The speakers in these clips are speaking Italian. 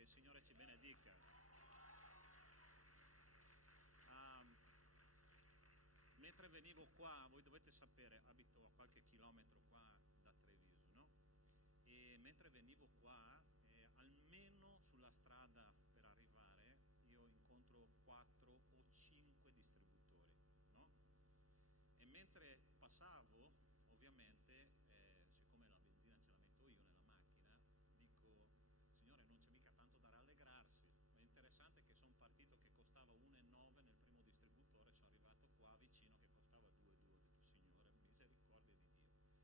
Che il Signore ci benedica. Mentre venivo qua, voi dovete sapere, abito a qualche chilometro qua da Treviso, no? E mentre venivo qua, almeno sulla strada per arrivare, io incontro 4 o 5 distributori, no? E mentre passavo, ovviamente, siccome la benzina ce la metto io nella macchina, dico, Signore, non c'è mica tanto da rallegrarsi. È interessante che sono partito che costava 1,9 nel primo distributore, sono arrivato qua vicino che costava 2,2. Ho detto, Signore, misericordia di Dio.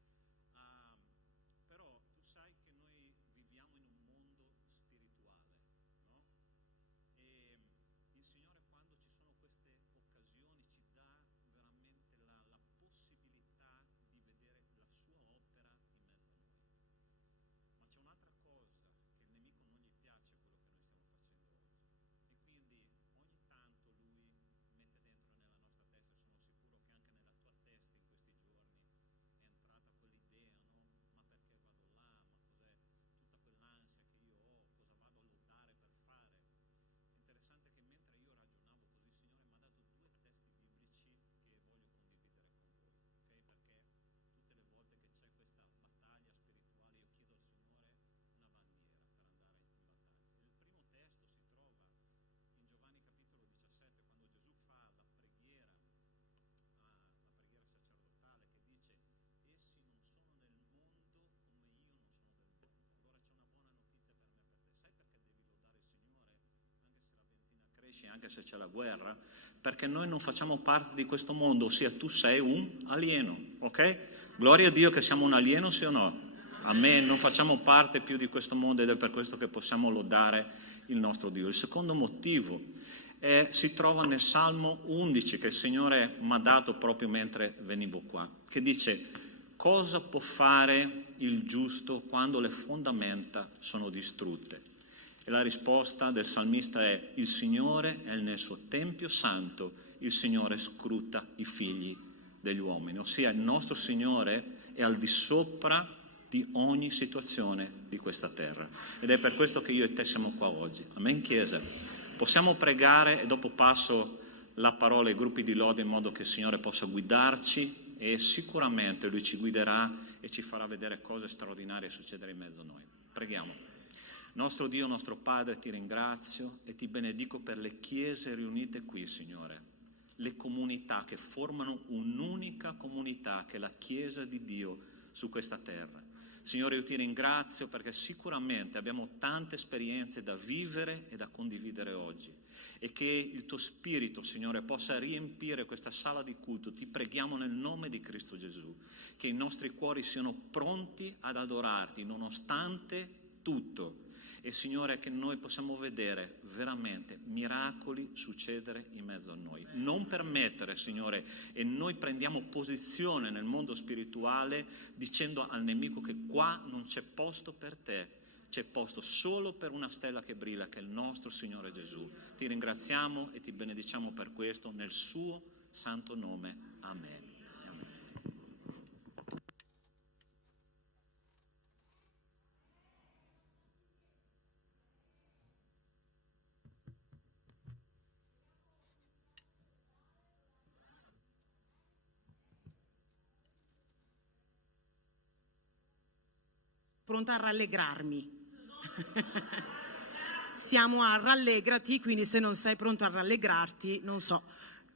Però tu sai che noi viviamo in un mondo spirituale, no? E il Signore, quando ci sono queste occasioni, ci dà veramente la possibilità di vedere la sua opera in mezzo a noi. Ma c'è un'altra cosa, che il nemico non gli piace quello che noi stiamo facendo oggi. E quindi ogni tanto lui mette dentro nella nostra testa, sono sicuro che anche nella tua testa in questi giorni è entrata quell'idea, no? Ma perché vado là? Ma cos'è tutta quell'ansia che io ho? Cosa vado a lottare per fare? È interessante che mentre io ragionavo così, il Signore mi ha dato 2 testi biblici che voglio condividere con voi, ok? Perché tutte le volte che c'è questa battaglia spirituale io chiedo al Signore una bandiera per andare in battaglia. Il primo testo si trova in Giovanni capitolo 17, quando Gesù fa la preghiera sacerdotale, che dice: essi non sono nel mondo come io non sono del mondo. Allora c'è una buona notizia per me e per te. Sai perché devi lodare il Signore anche se la benzina cresce, anche se c'è la guerra? Perché noi non facciamo parte di questo mondo, ossia tu sei un alieno, ok? Gloria a Dio che siamo un alieno, sì o no? Amen, non facciamo parte più di questo mondo ed è per questo che possiamo lodare il nostro Dio. Il secondo motivo si trova nel Salmo 11 che il Signore mi ha dato proprio mentre venivo qua, che dice: cosa può fare il giusto quando le fondamenta sono distrutte? E la risposta del salmista è: il Signore è nel suo tempio santo, il Signore scruta i figli degli uomini, ossia il nostro Signore è al di sopra di ogni situazione di questa terra. Ed è per questo che io e te siamo qua oggi. Amen, Chiesa. Possiamo pregare e dopo passo la parola ai gruppi di lode in modo che il Signore possa guidarci, e sicuramente Lui ci guiderà e ci farà vedere cose straordinarie succedere in mezzo a noi. Preghiamo. Nostro Dio, nostro Padre, ti ringrazio e ti benedico per le chiese riunite qui, Signore, le comunità che formano un'unica comunità che è la Chiesa di Dio su questa terra. Signore, io ti ringrazio perché sicuramente abbiamo tante esperienze da vivere e da condividere oggi, e che il tuo Spirito, Signore, possa riempire questa sala di culto. Ti preghiamo nel nome di Cristo Gesù, che i nostri cuori siano pronti ad adorarti nonostante tutto. E Signore, che noi possiamo vedere veramente miracoli succedere in mezzo a noi. Non permettere, Signore, e noi prendiamo posizione nel mondo spirituale dicendo al nemico che qua non c'è posto per te, c'è posto solo per una stella che brilla, che è il nostro Signore Gesù. Ti ringraziamo e ti benediciamo per questo nel suo santo nome. Amen. Pronta a rallegrarmi. Siamo a rallegrati, quindi se non sei pronto a rallegrarti, non so,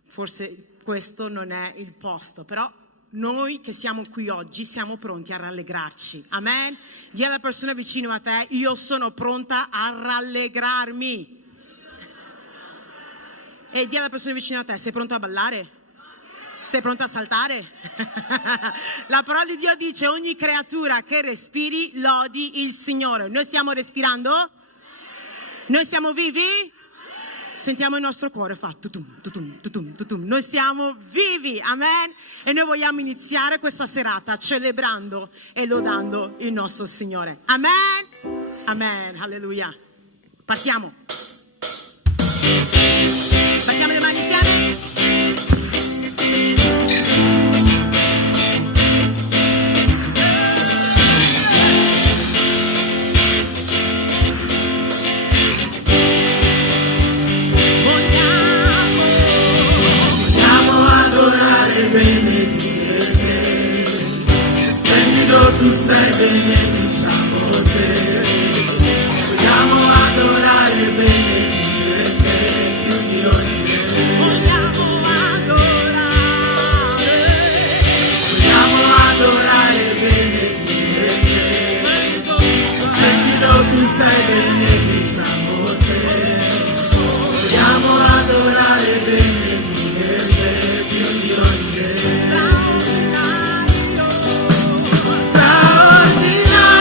forse questo non è il posto, però noi che siamo qui oggi siamo pronti a rallegrarci. Amen? Dì alla persona vicino a te: io sono pronta a rallegrarmi. E dì alla persona vicino a te: sei pronto a ballare? Sei pronto a saltare? La parola di Dio dice: ogni creatura che respiri lodi il Signore. Noi stiamo respirando? Noi siamo vivi? Sentiamo il nostro cuore fa tutum, tutum, tutum, tutum. Noi siamo vivi, amen? E noi vogliamo iniziare questa serata celebrando e lodando il nostro Signore. Amen? Amen, alleluia. Partiamo. Battiamo le mani insieme. tu sei benediciamo te. Vogliamo adorare e benedire te più di ogni re. Vogliamo adorare e benedire te. Sentilo, tu sei benediciamo te. Vogliamo adorare e benedire te più di ogni re. Straordinario.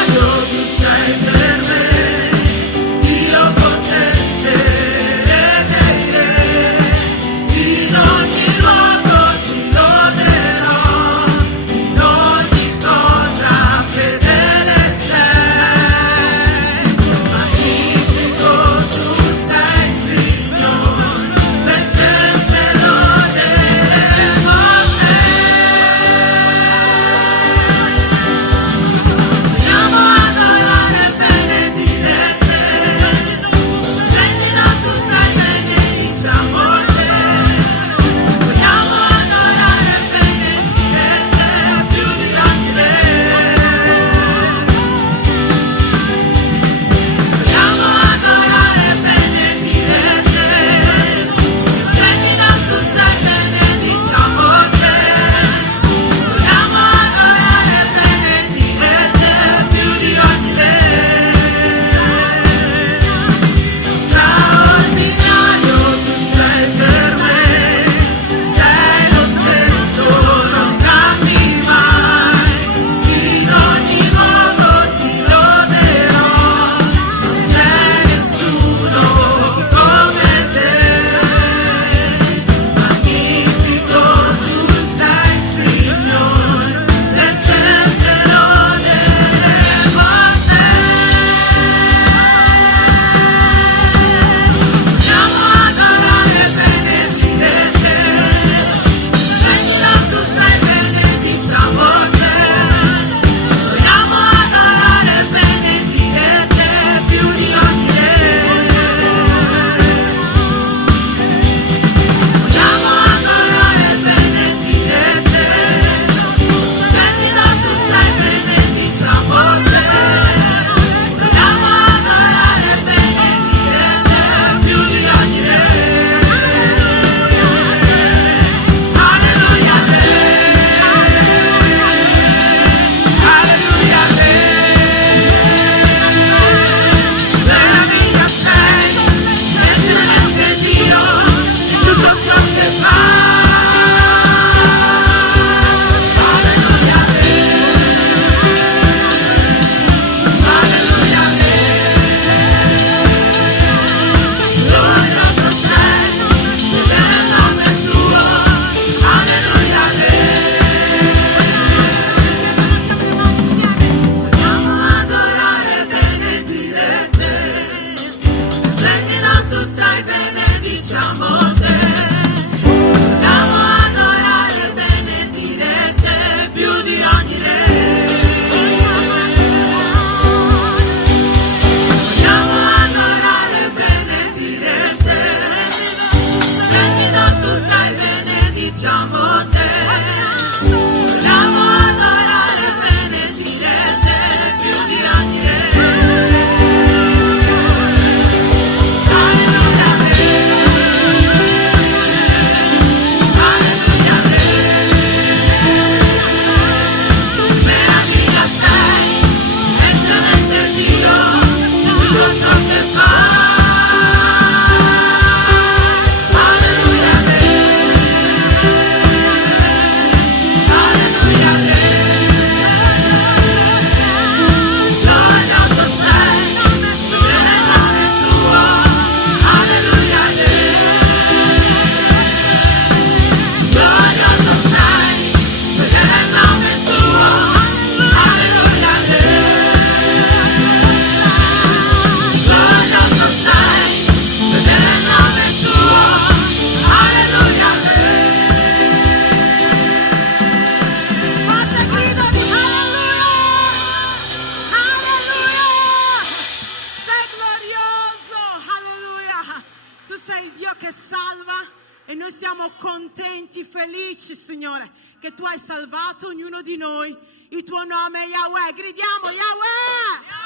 Signore, che tu hai salvato ognuno di noi. Il tuo nome è Yahweh. Gridiamo Yahweh!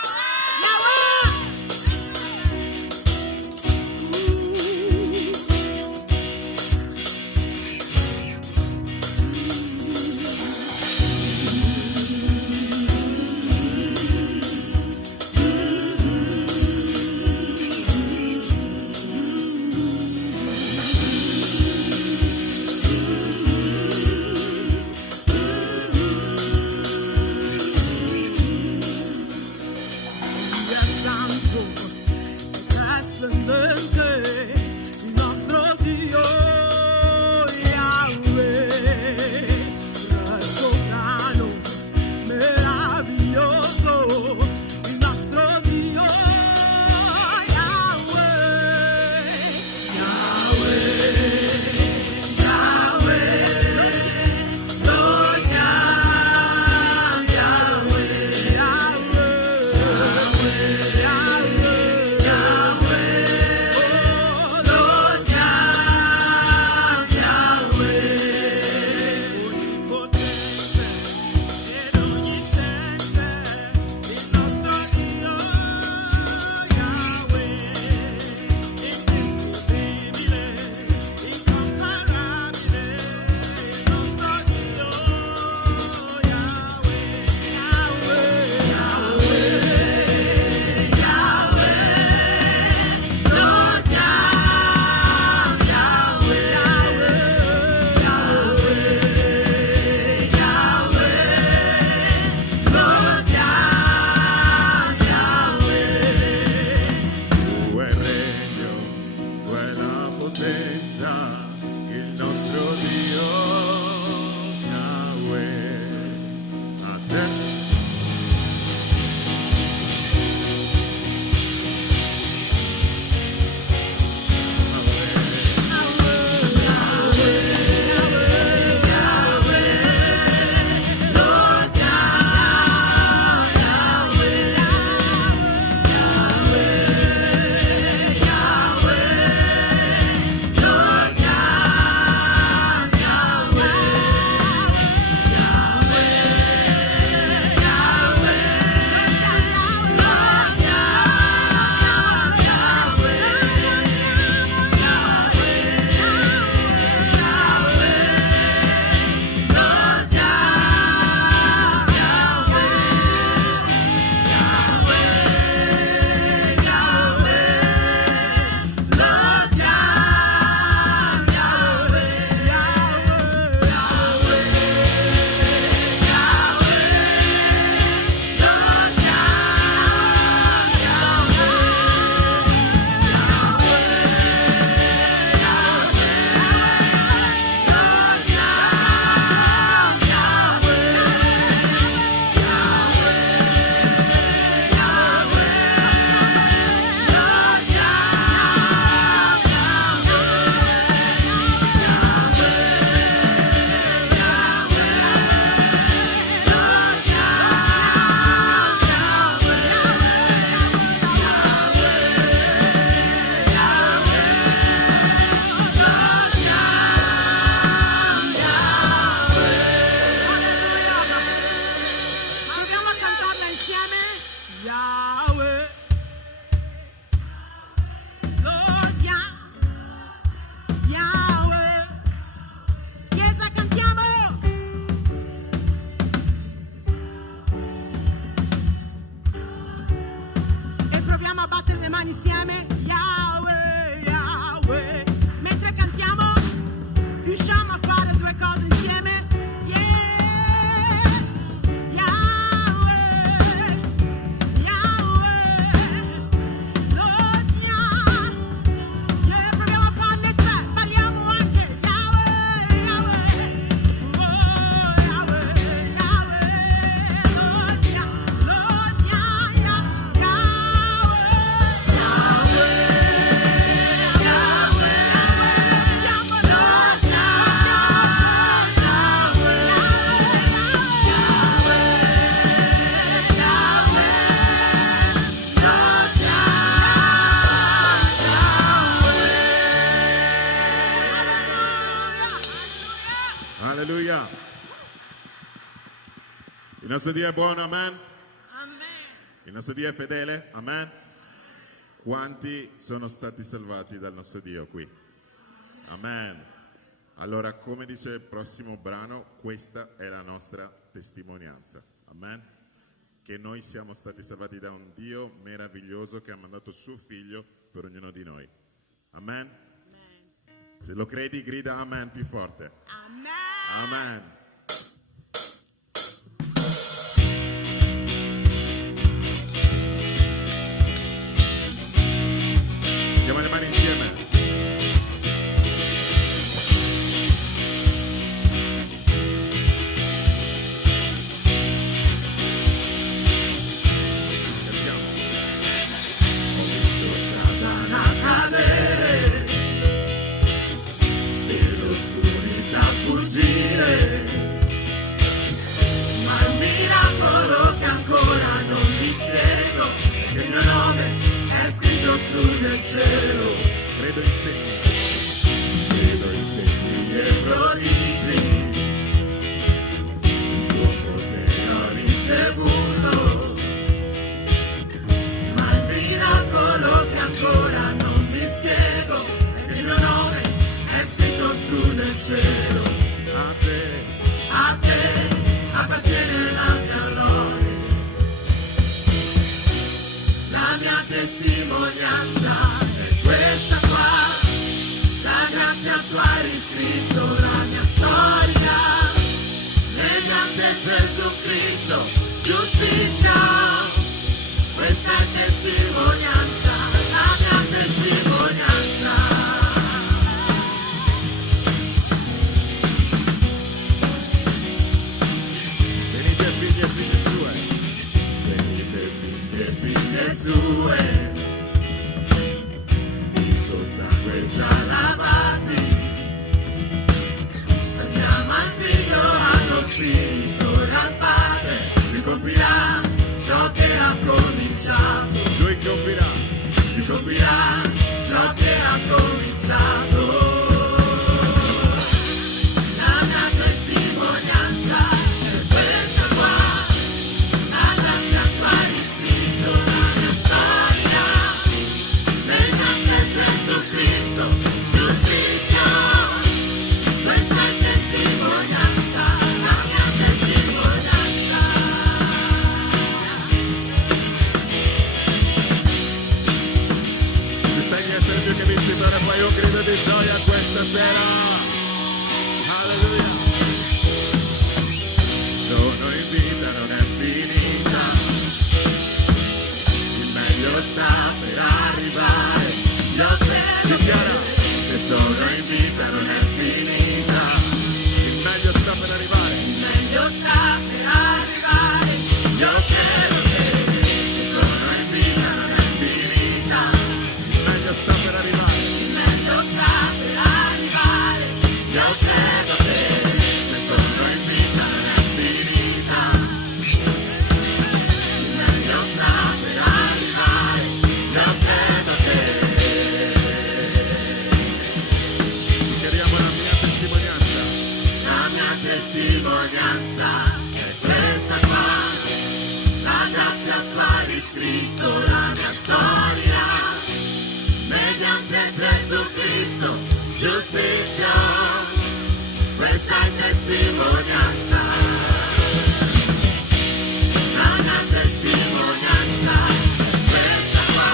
Yahweh! Alleluia. Il nostro Dio è buono, amen. Il nostro Dio è fedele, amen. Quanti sono stati salvati dal nostro Dio qui? Amen. Allora, come dice il prossimo brano, questa è la nostra testimonianza, amen. Che noi siamo stati salvati da un Dio meraviglioso che ha mandato suo figlio per ognuno di noi, amen. Se lo credi, grida amen più forte. Amen. Amen. Mettiamo le mani insieme. Cantiamo. Ho visto Satana cadere, per l'oscurità fuggire, ma il miracolo che ancora non vi spiego è che il mio nome è scritto su nel cielo. Credo in segni. Vedo i segni e prodigi, il suo potere ho ricevuto, ma il miracolo che ancora non vi spiego è che il mio nome è scritto su nel cielo. A te Appartiene la mia lode, la mia testimonianza è questa qua. La grazia sua ha riscritto la mia storia, mediante Gesù Cristo, giustizia. Questa è testimonianza, la mia testimonianza. venite figli e figlie sue. Venite figlie sue, il suo sangue ci ha lavati, cantiamo al Figlio, allo Spirito e al Padre, lui compirà ciò che ha cominciato, Lui compirà. ciò che ha cominciato. La mia testimonianza è questa qua, la grazia sua ha riscritto la mia storia, mediante Gesù Cristo, giustizia. Questa è testimonianza, la mia testimonianza. Se sai di essere più che vincitore, fai un grido di gioia questa sera. Alleluia. Sono in vita, non è finita. Il meglio sta per arrivare. Io credo Chiara. che se sono in vita non è finita, Il meglio sta per arrivare. meglio sta per arrivare. Io credo che se sono in vita non è finita, Il meglio sta per arrivare. meglio sta per arrivare. Io credo che se sono in vita non è finita, meglio sta per arrivare. Io credo che Dichiariamo la mia testimonianza. la mia testimonianza è questa qua. La grazia sua ha riscritto la mia storia, mediante Gesù Cristo, giustizia. Questa è testimonianza, la mia testimonianza è questa qua.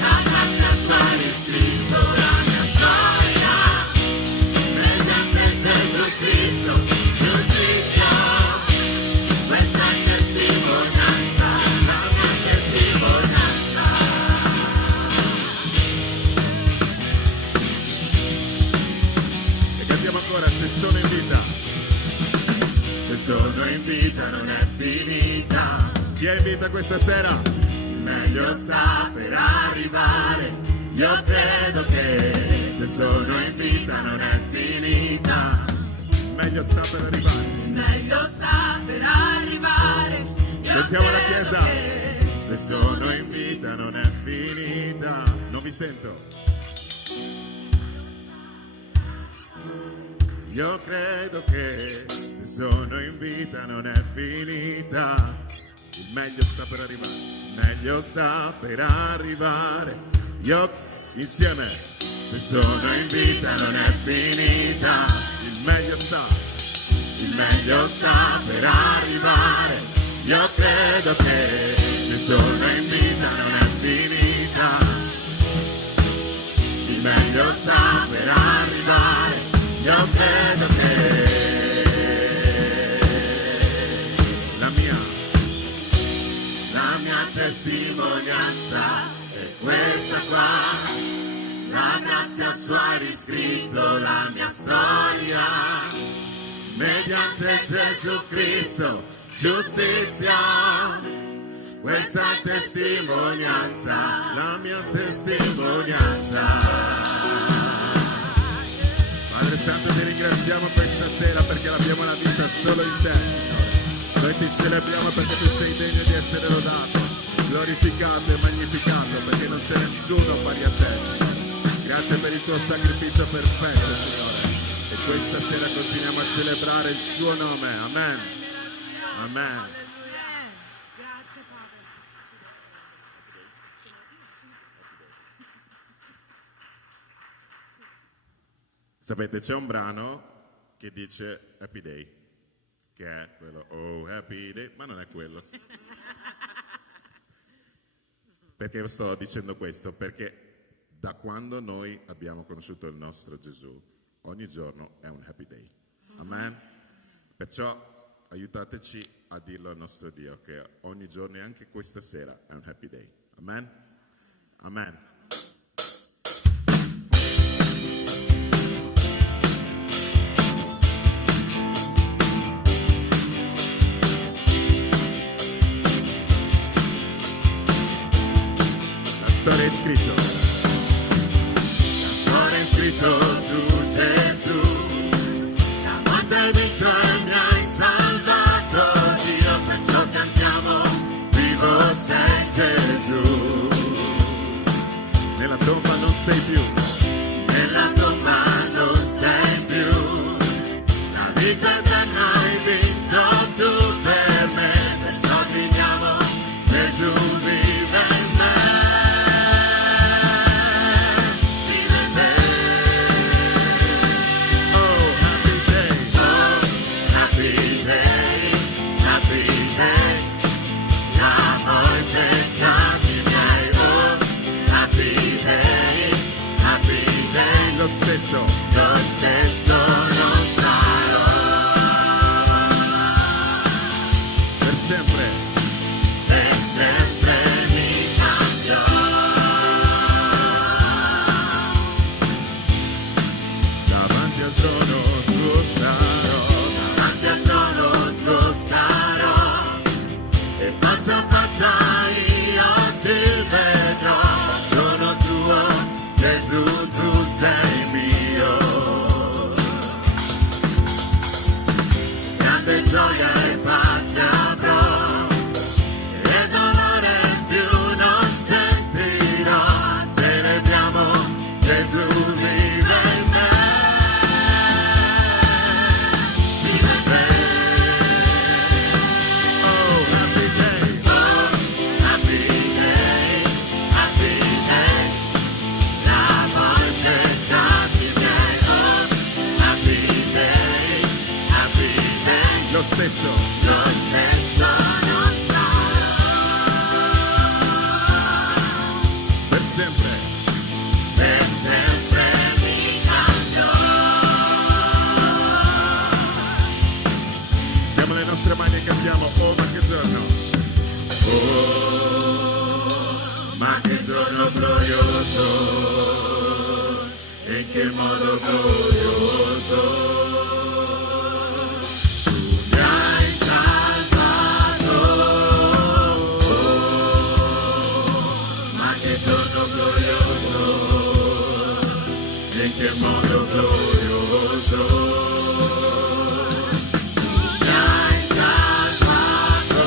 La grazia sua ha riscritto la mia storia, mediante Gesù Cristo, giustizia. Questa è testimonianza, la mia testimonianza. E cantiamo ancora, se sono in vita. Se sono in vita non è finita, Chi è in vita questa sera? il meglio sta per arrivare. Io credo che se sono in vita non è finita, Il meglio sta per arrivare. il meglio sta per arrivare. Io Sentiamo la credo Chiesa. che Se sono in vita non è finita. Non vi sento. Io credo che se sono in vita non è finita. Il meglio sta per arrivare, il meglio sta per arrivare. Io insieme, se sono in vita non è finita. Il meglio sta per arrivare. Io credo che se sono in vita non è finita. Il meglio sta per arrivare. Io credo che la mia testimonianza è questa qua. La grazia sua ha riscritto la mia storia. Mediante Gesù Cristo, giustizia. Questa testimonianza, la mia testimonianza. Padre Santo, ti ringraziamo questa sera perché abbiamo la vita solo in te, Signore. Noi ti celebriamo perché tu sei degno di essere lodato, glorificato e magnificato, perché non c'è nessuno pari a te, Signore. Grazie per il tuo sacrificio perfetto, Signore. E questa sera continuiamo a celebrare il suo nome. Amen. Amen. Grazie Padre. Sapete, c'è un brano che dice Happy Day, che è quello, oh Happy Day, ma non è quello. Perché sto dicendo questo? Perché da quando noi abbiamo conosciuto il nostro Gesù, ogni giorno è un Happy Day. Amen? Perciò aiutateci a dirlo al nostro Dio, che ogni giorno e anche questa sera è un Happy Day. Amen? Amen. La storia è scritto. La storia è scritto tu Gesù. La morte hai vinto e mi hai salvato. Dio, perciò cantiamo, vivo sei Gesù. Nella tomba non sei più. Nella tomba non sei più. La vita eterna hai vinto tu per me. Perciò gridiamo, Gesù vive in me. Lo stesso non sarò. Per sempre mi cambio. Davanti al trono tuo starò, e faccia a faccia io ti vedrò. Sono tuo Gesù, tu sei mio. Grande gioia e pace avrò, e dolore più non sentirò. Celebriamo, Gesù vive in me. Vive in me. Oh, happy day. Oh, happy day. Happy day. Lo stesso non sarò. Per sempre mi cambio. Siamo le nostre mani e cantiamo, oh ma che giorno. Oh, ma che giorno glorioso. E in che modo glorioso. In che modo glorioso mi hai salvato.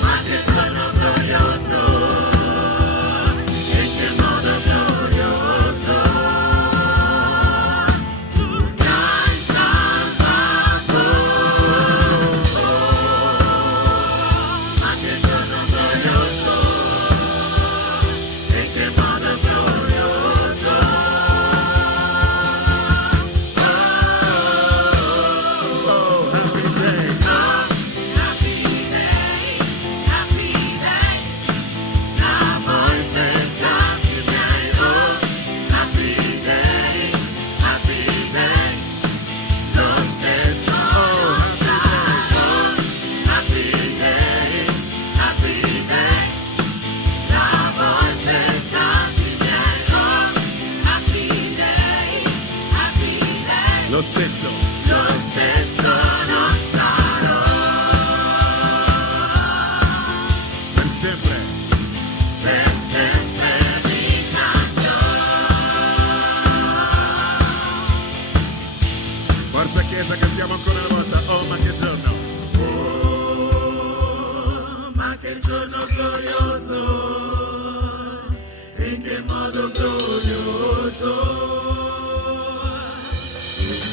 Ma che giorno glorioso, in che modo glorioso. lo stesso non sarò, per sempre. per sempre mi cambio. Forza Chiesa, cantiamo ancora una volta. Oh, ma che giorno! Oh, ma che giorno glorioso, in che modo glorioso.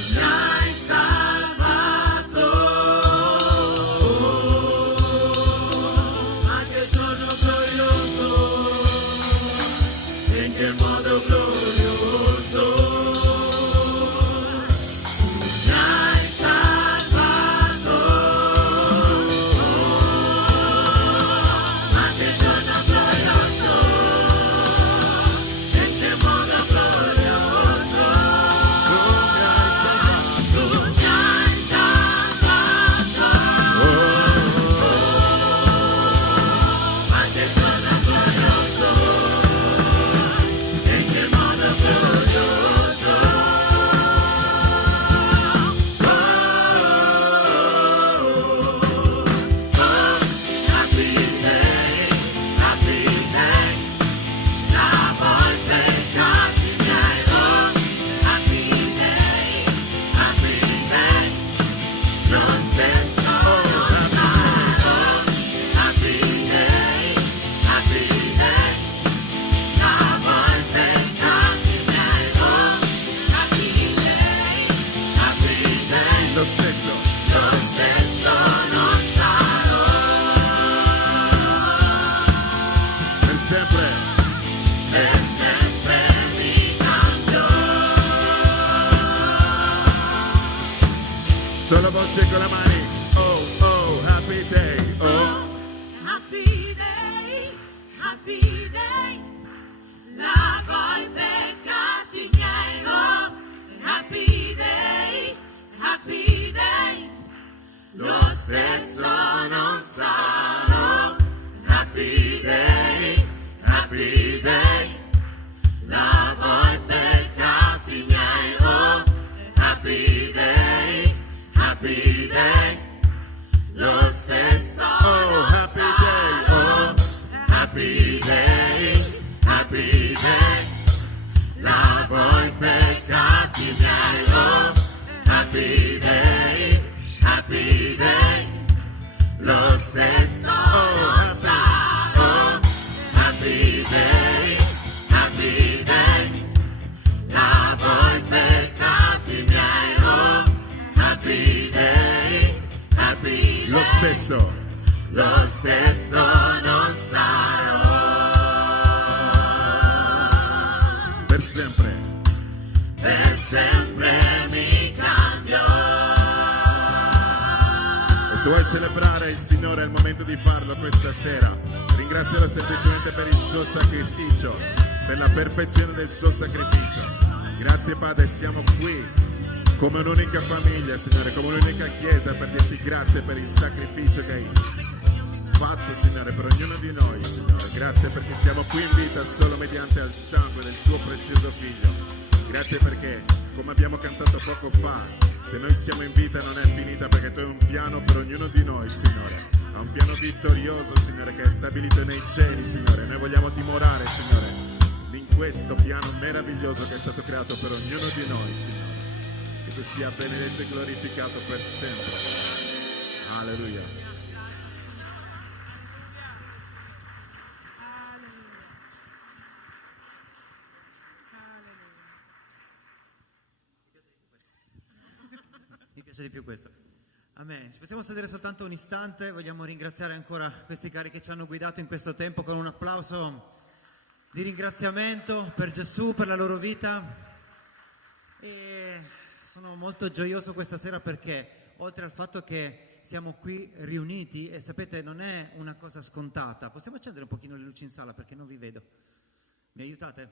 Mi hai salvato, ma che giorno glorioso, in che modo glorioso. Mi hai salvato, ma che giorno glorioso, in che modo glorioso. Tu mi hai salvato, ma che giorno glorioso, in che modo glorioso. Happy day, lavo i peccati miei. Oh, happy day, lo stesso non sarò. Happy day, lavo i peccati miei. Oh, happy day, Lo stesso. lo stesso non sarò, Per sempre. per sempre mi cambio. Solo voce con le mani. Oh, oh, happy day. Oh, Happy day, lavo i peccati miei. Oh, happy day, lo stesso non sarò. Happy day, lavo i peccati miei. Oh, happy day, lo stesso oh, non happy day. sarò. Oh, Happy day, lavo i peccati miei. Oh, happy day, lo stesso non sarò. Happy day, lavo i peccati miei. Oh, happy day, lo stesso. lo stesso non sarò, Per sempre. per sempre mi cambio. E se vuoi celebrare il Signore è il momento di farlo questa sera. Ringrazialo semplicemente per il suo sacrificio, per la perfezione del suo sacrificio. Grazie Padre, siamo qui come un'unica famiglia, Signore, come un'unica chiesa per dirti grazie per il sacrificio che hai fatto, Signore, per ognuno di noi, Signore. Grazie perché siamo qui in vita solo mediante il sangue del tuo prezioso Figlio. Grazie perché, come abbiamo cantato poco fa, se noi siamo in vita non è finita perché tu hai un piano per ognuno di noi, Signore. Ha un piano vittorioso, Signore, che è stabilito nei cieli, Signore. Noi vogliamo dimorare, Signore, in questo piano meraviglioso che è stato creato per ognuno di noi, Signore. Che tu sia benedetto e glorificato per sempre. Alleluia. Mi piace di più questo. Amen. Ci possiamo sedere soltanto un istante. Vogliamo ringraziare ancora questi cari che ci hanno guidato in questo tempo con un applauso di ringraziamento per Gesù, per la loro vita. E sono molto gioioso questa sera perché oltre al fatto che siamo qui riuniti, e sapete non è una cosa scontata. Possiamo accendere un pochino le luci in sala perché non vi vedo. Mi aiutate?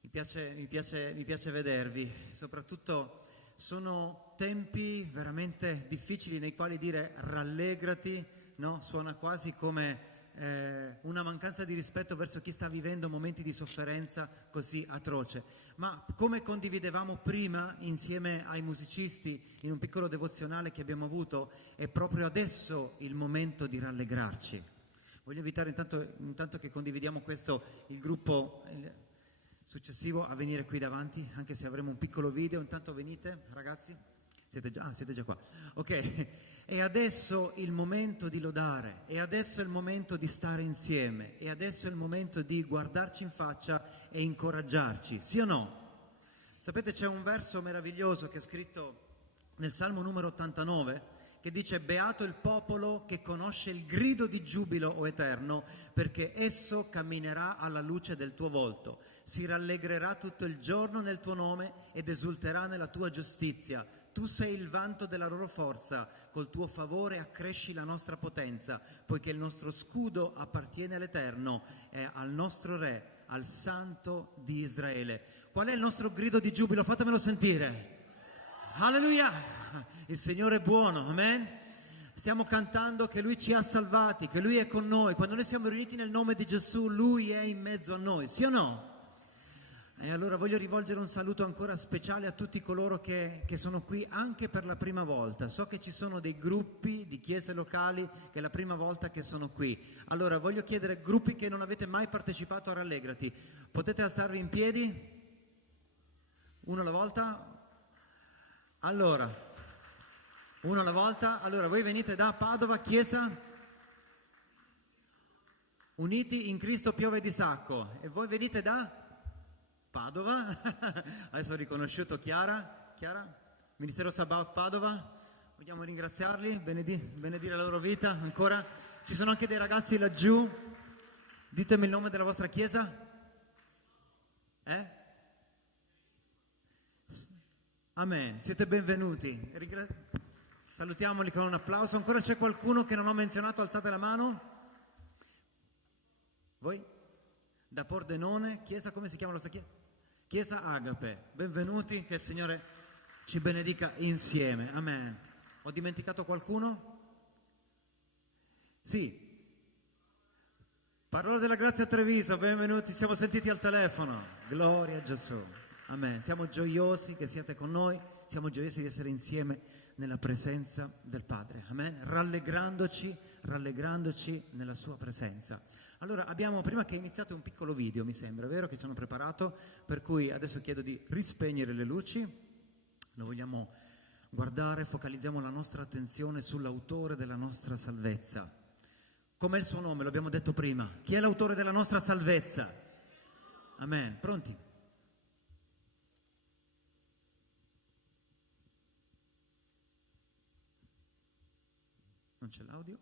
Mi piace vedervi. Soprattutto sono tempi veramente difficili nei quali dire rallegrati, no? Suona quasi come una mancanza di rispetto verso chi sta vivendo momenti di sofferenza così atroce. Ma come condividevamo prima insieme ai musicisti in un piccolo devozionale che abbiamo avuto, è proprio adesso il momento di rallegrarci. Voglio invitare intanto che condividiamo questo, il gruppo successivo a venire qui davanti, anche se avremo un piccolo video. Intanto venite, ragazzi. Siete già qua. Ok, e adesso il momento di lodare, e adesso è il momento di stare insieme, e adesso è il momento di guardarci in faccia e incoraggiarci, sì o no? Sapete, c'è un verso meraviglioso che è scritto nel Salmo numero 89 che dice: beato il popolo che conosce il grido di giubilo, o Eterno, perché esso camminerà alla luce del tuo volto, si rallegrerà tutto il giorno nel tuo nome ed esulterà nella tua giustizia. Tu sei il vanto della loro forza, col tuo favore accresci la nostra potenza, poiché il nostro scudo appartiene all'Eterno e al nostro Re, al Santo di Israele. Qual è il nostro grido di giubilo? Fatemelo sentire. Alleluia! Il Signore è buono, amen? Stiamo cantando che Lui ci ha salvati, che Lui è con noi. Quando noi siamo riuniti nel nome di Gesù, Lui è in mezzo a noi, sì o no? E allora voglio rivolgere un saluto ancora speciale a tutti coloro che sono qui anche per la prima volta. So che ci sono dei gruppi di chiese locali che è la prima volta che sono qui. Allora voglio chiedere, gruppi che non avete mai partecipato a Rallegrati, potete alzarvi in piedi? Uno alla volta? Allora, uno alla volta. Allora, voi venite da Padova, chiesa Uniti in Cristo Piove di Sacco, e voi venite da Padova. Adesso ho riconosciuto Chiara, Ministero Sabaoth Padova. Vogliamo ringraziarli, benedire la loro vita ancora. Ci sono anche dei ragazzi laggiù. Ditemi il nome della vostra chiesa. Amen, siete benvenuti. Salutiamoli con un applauso. Ancora c'è qualcuno che non ho menzionato? Alzate la mano. Voi? Da Pordenone, chiesa, come si chiama la vostra chiesa? Chiesa Agape, benvenuti, che il Signore ci benedica insieme, amen. Ho dimenticato qualcuno? Sì. Parola della Grazia a Treviso, benvenuti, siamo sentiti al telefono, gloria a Gesù, amen. Siamo gioiosi che siate con noi, siamo gioiosi di essere insieme nella presenza del Padre, amen. Rallegrandoci nella sua presenza. Allora abbiamo, prima che iniziate, un piccolo video, mi sembra, vero, che ci hanno preparato, per cui adesso chiedo di rispegnere le luci, lo vogliamo guardare, focalizziamo la nostra attenzione sull'autore della nostra salvezza. Com'è il suo nome? Lo abbiamo detto prima. Chi è l'autore della nostra salvezza? Amen. Pronti? Non c'è l'audio?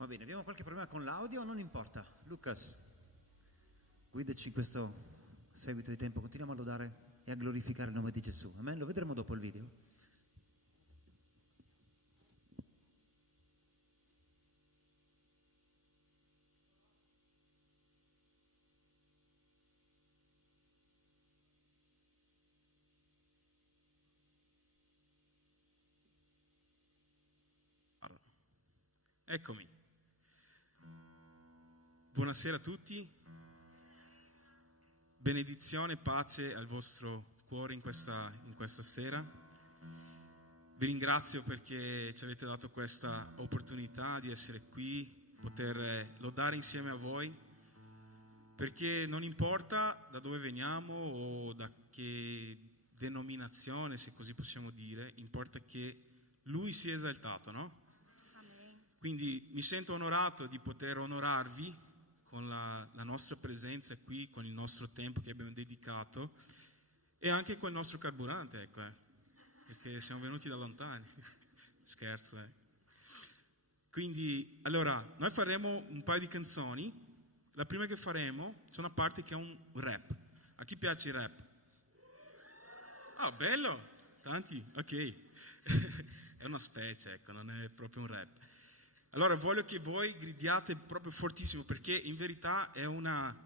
Va bene, abbiamo qualche problema con l'audio? Non importa. Lucas, guidaci in questo seguito di tempo. Continuiamo a lodare e a glorificare il nome di Gesù. Amen? Lo vedremo dopo il video. Eccomi. Buonasera a tutti. Benedizione e pace al vostro cuore in questa sera. Vi ringrazio perché ci avete dato questa opportunità di essere qui, poter lodare insieme a voi, perché non importa da dove veniamo o da che denominazione, se così possiamo dire, importa che Lui sia esaltato, no? Quindi mi sento onorato di poter onorarvi con la nostra presenza qui, con il nostro tempo che abbiamo dedicato e anche con il nostro carburante, ecco, perché siamo venuti da lontani. Scherzo, Quindi, allora, noi faremo un paio di canzoni. La prima che faremo c'è una parte che è un rap. A chi piace il rap? Ah, bello! Tanti? Ok. È una specie, ecco, non è proprio un rap. Allora voglio che voi gridiate proprio fortissimo, perché in verità è una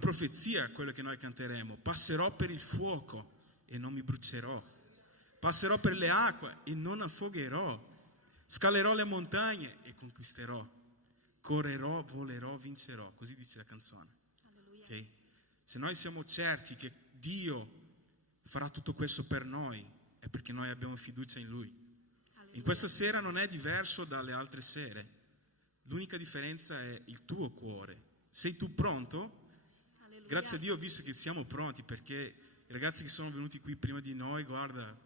profezia quello che noi canteremo. Passerò per il fuoco e non mi brucerò. Passerò per le acque e non affogherò. Scalerò le montagne e conquisterò. Correrò, volerò, vincerò. Così dice la canzone. Okay? Se noi siamo certi che Dio farà tutto questo per noi, è perché noi abbiamo fiducia in Lui. In questa sera non è diverso dalle altre sere. L'unica differenza è il tuo cuore. Sei tu pronto? Alleluia. Grazie a Dio ho visto che siamo pronti, perché i ragazzi che sono venuti qui prima di noi, guarda,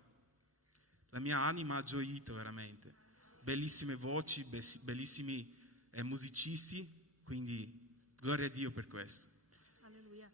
la mia anima ha gioito veramente. Bellissime voci, bellissimi musicisti, quindi gloria a Dio per questo. Alleluia.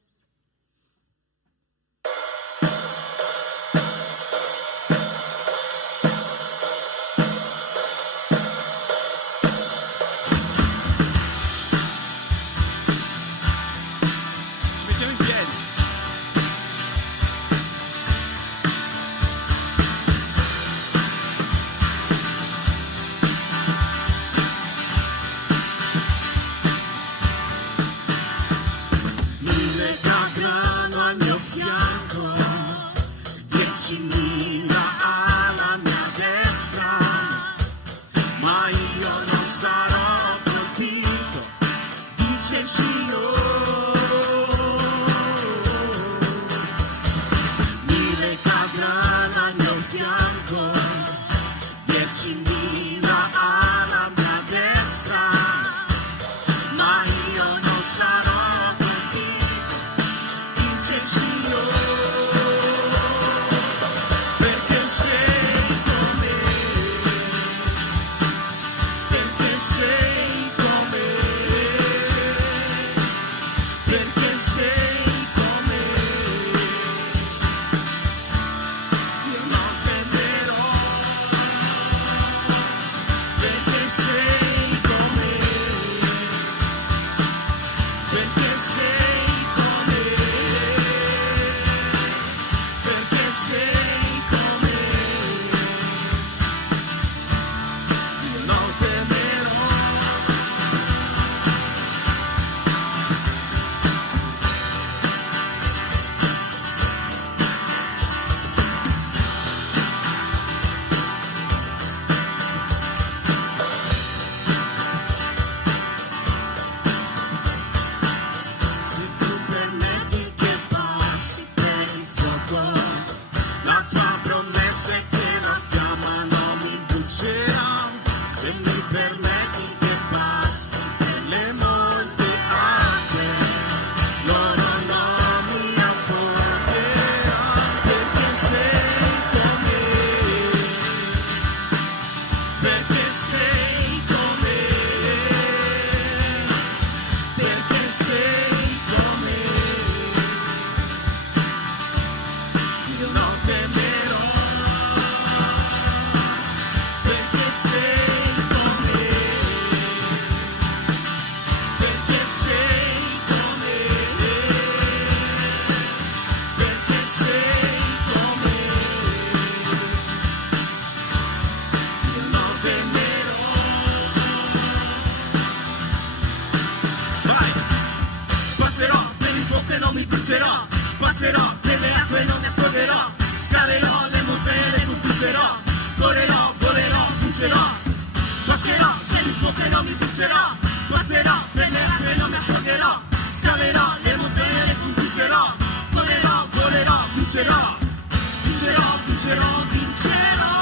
Passerò per le acque e non mi affogherò. Scalerò le montagne e conquisterò. Correrò, volerò, vincerò. Passerò per il fuoco e non mi brucerò. Passerò per le acque e non mi affogherò. Scalerò le montagne e conquisterò. Correrò, volerò, vincerò. Vincerò, vincerò, vincerò.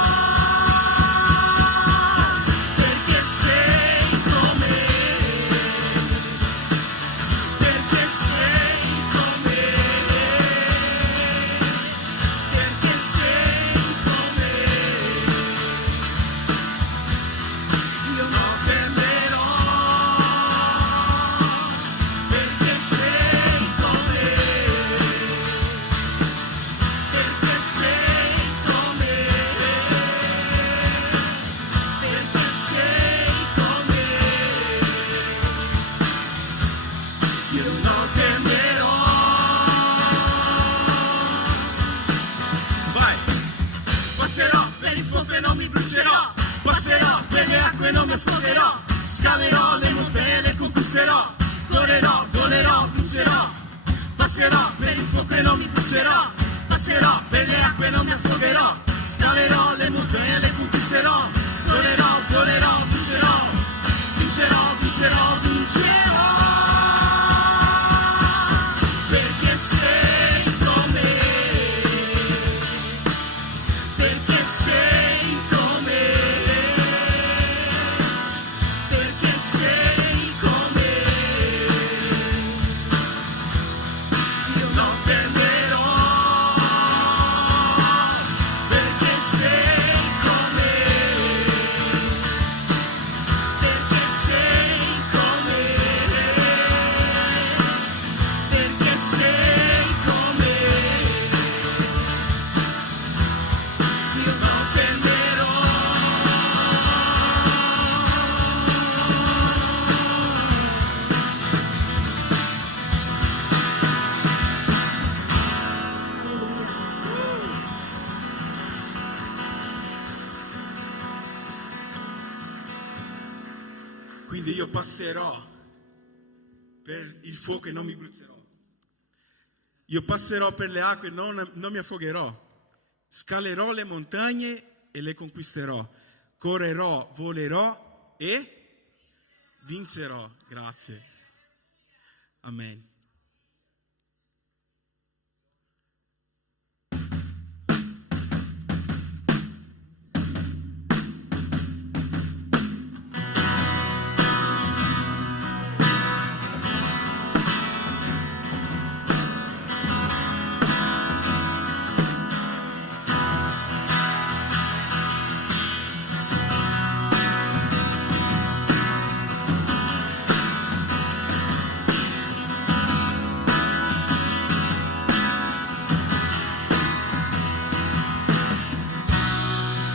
Perché sei con me. Perché sei con me. Perché sei con me. Io non temerò. mi brucerò, passerò per le acque, non mi affogherò, scalerò le montagne, le conquisterò, correrò, volerò, vincerò, passerò per il fuoco e non mi brucerò, passerò per le acque, non mi affogherò, scalerò le montagne, le conquisterò, correrò, volerò, vincerò, vincerò, vincerò, vincerò, perché sei con me, perché sei con me, perché sei con me, io non temerò, perché sei con me, perché sei con me, perché sei con me, io non temerò. Quindi io passerò per il fuoco e non mi brucerò. Io passerò per le acque e non mi affogherò. Scalerò le montagne e le conquisterò. Correrò, volerò e vincerò. Grazie. Amen.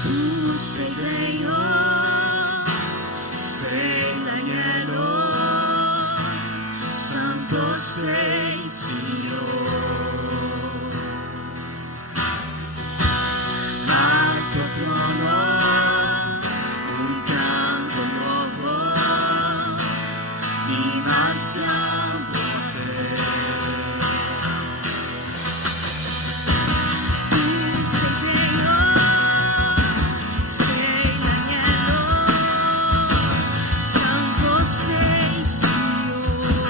Tu sei Dio, sei Danielo, Santo sei Signore, al tuo trono un canto nuovo innalziamo a te. Tu sei Dio, sei Danielo, Santo sei Signore,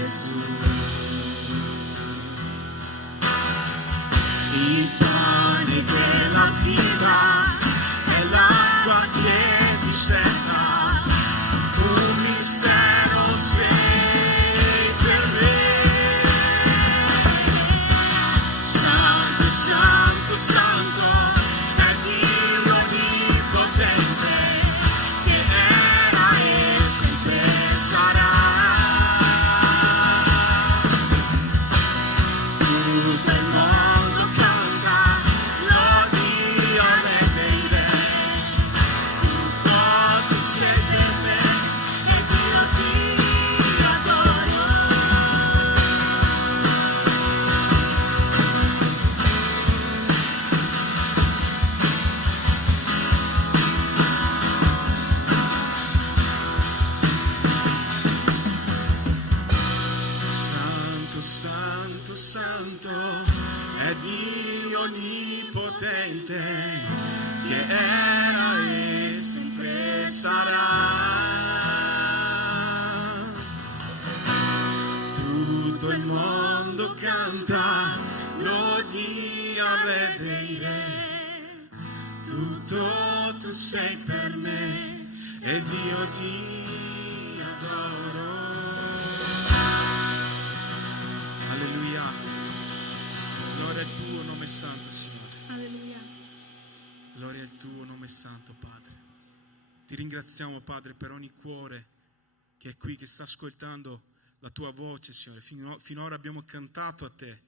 Gesù. Il pane della vita è l'acqua che ti secca, un mistero sei per me. Santo, santo, santo è Dio onnipotente, che era e sempre sarà. Tutto il mondo canta, lodi alle dei re. Tutto tu sei per me, ed io ti adoro. Santo, santo, santo è Dio onnipotente, che era e sempre sarà. Tutto il mondo canta, lodi al Re dei Re. Tutto tu sei per me, ed io ti adoro. Alleluia. Gloria al tuo nome santo, Signore. Alleluia. Gloria al tuo nome santo, Padre. Ti ringraziamo, Padre, per ogni cuore che è qui, che sta ascoltando la tua voce, Signore. Finora abbiamo cantato a te,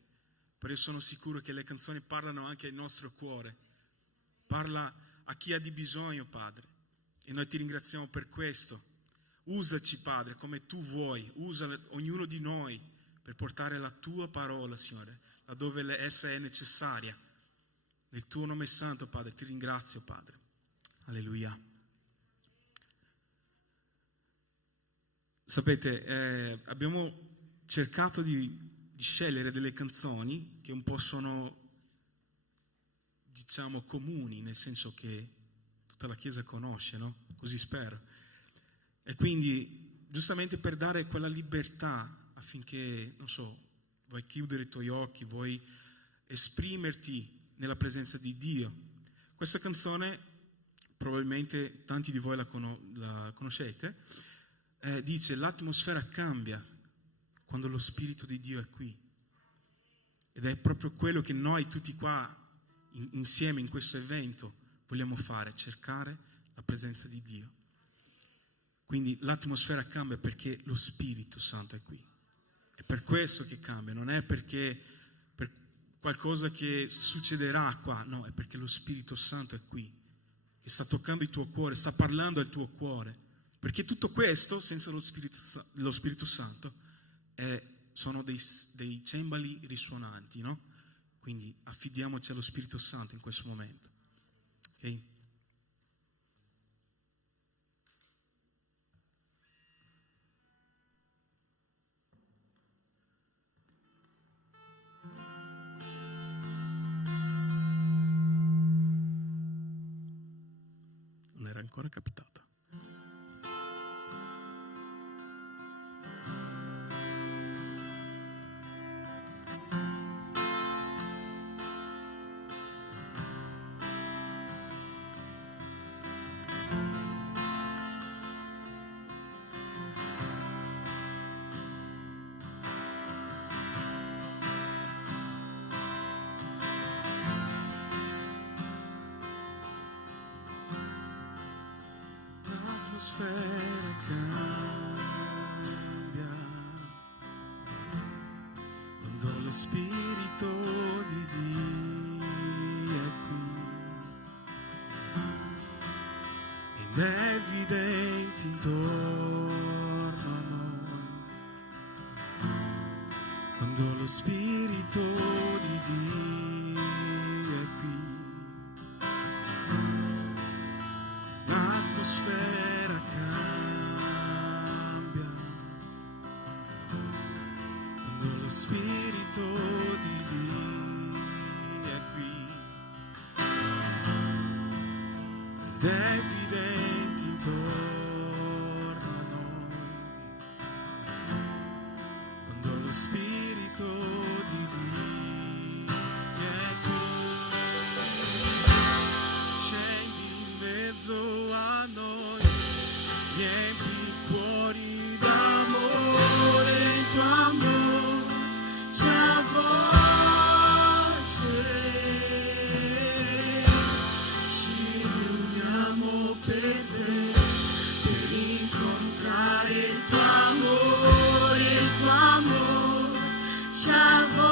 però io sono sicuro che le canzoni parlano anche al nostro cuore. Parla a chi ha di bisogno, Padre. E noi ti ringraziamo per questo. Usaci, Padre, come tu vuoi. Usa ognuno di noi per portare la tua parola, Signore, laddove essa è necessaria. Nel tuo nome santo, Padre, ti ringrazio, Padre. Alleluia. Sapete, abbiamo cercato di scegliere delle canzoni che un po' sono, diciamo, comuni, nel senso che tutta la Chiesa conosce, no? Così spero. E quindi, giustamente per dare quella libertà affinché, non so, vuoi chiudere i tuoi occhi, vuoi esprimerti nella presenza di Dio. Questa canzone, probabilmente tanti di voi la conoscete, dice: l'atmosfera cambia quando lo Spirito di Dio è qui. Ed è proprio quello che noi tutti qua insieme in questo evento vogliamo fare, cercare la presenza di Dio. Quindi l'atmosfera cambia perché lo Spirito Santo è qui. È per questo che cambia, non è perché per qualcosa che succederà qua, no, è perché lo Spirito Santo è qui, che sta toccando il tuo cuore, sta parlando al tuo cuore. Perché tutto questo, senza lo Spirito Santo, sono dei cembali risuonanti, no? Quindi affidiamoci allo Spirito Santo in questo momento. Ok? Non era ancora capitato. L'atmosfera cambia quando lo Spirito di Dio è qui, ed è evidente intorno a noi quando lo Spirito di Dio è qui. L'atmosfera cambia quando lo Spirito di Dio è qui, ed è evidente intorno a noi lo Spirito di Dio è qui. Scendi in mezzo a noi, riempi i cuori d'amore, il tuo amore ci avvolge. Ci riuniamo per te, per incontrare il tuo amore ci avvolge.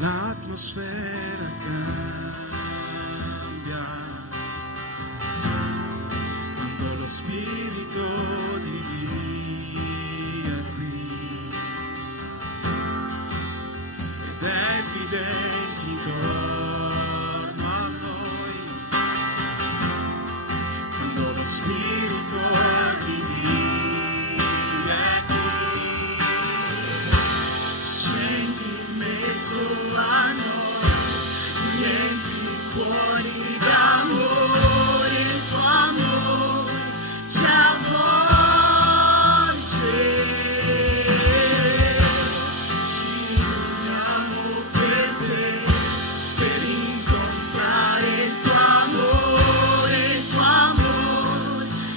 L'atmosfera cambia quando lo Spirito di Dio è qui, ed è evidente intorno a noi quando lo Spirito di Dio è qui. Scendi in mezzo a noi, riempi i cuori d'amore, il tuo amore ci avvolge. Ci riuniamo per te, per incontrare il tuo amore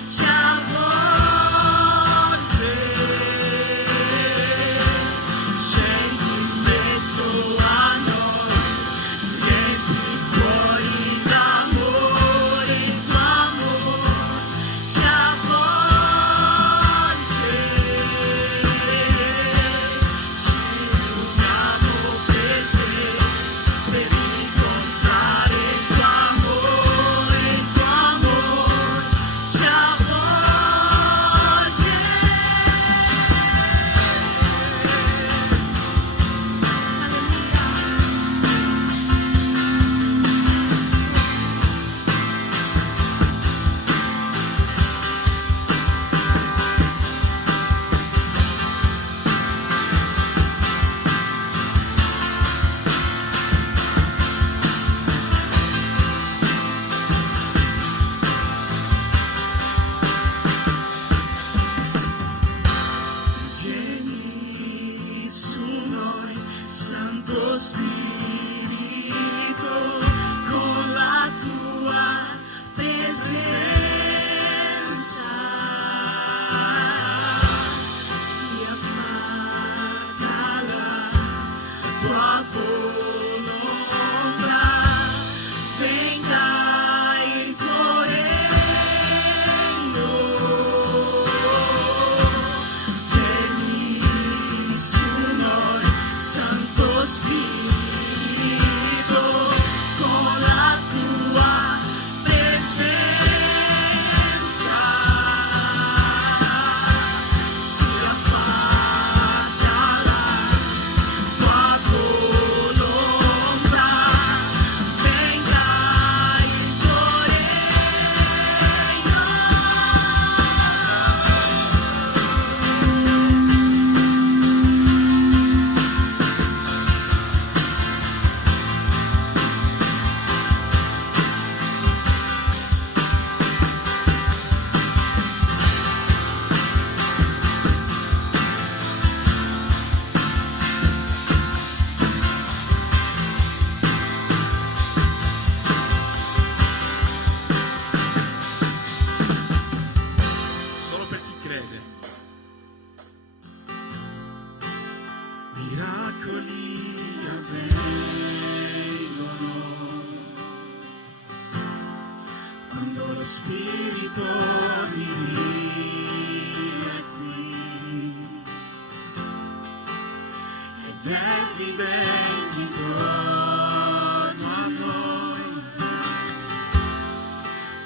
ci avvolge. Scendi in mezzo a noi, riempi i cuori d'amore, il tuo amore ci avvolge. Ci riuniamo per te, per incontrare il tuo amore ci avvolge. Vieni su noi, Santo Spirito, con la tua presenza. Sia fatta la tua volontà, venga il tuo regno. Vieni su noi, Santo Spirito, con la tua presenza. Sia fatta la tua volontà, venga il tuo regno. Solo per chi crede. Miracoli avvengono quando lo Spirito di Dio è qui, ed è evidente intorno a noi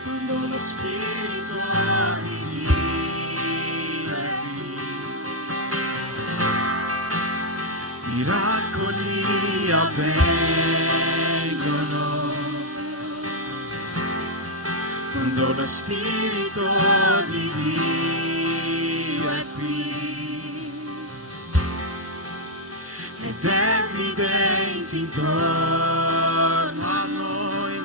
quando lo Spirito di Dio è qui. Miracoli avvengono quando lo Spirito di Dio qui ed è evidente intorno a noi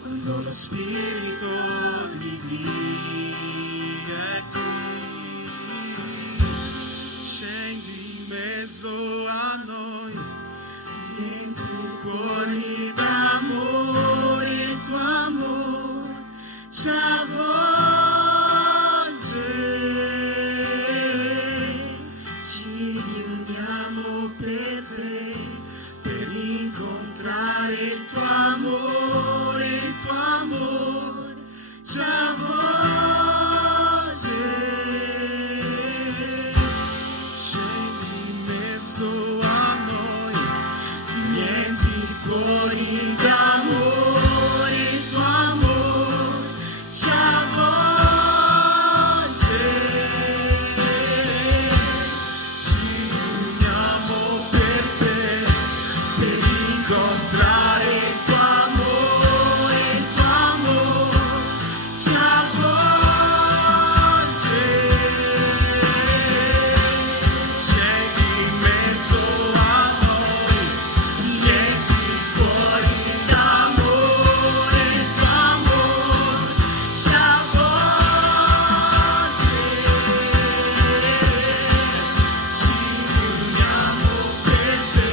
quando lo Spirito di Dio è qui. Scendi in mezzo a noi, riempi cuori d'amore, il tuo amore ci avvolge. Ci riuniamo per te, per incontrare il tuo amore, il tuo amore ci avvolge. Scendi in mezzo a noi, riempi i cuori d'amore, il tuo amore ci avvolge. Ci uniamo per te, per incontrare il tuo amore, il tuo amore ci avvolge. Scendi in mezzo a noi, riempi i cuori d'amore, il tuo amore ci avvolge. Ci uniamo per te,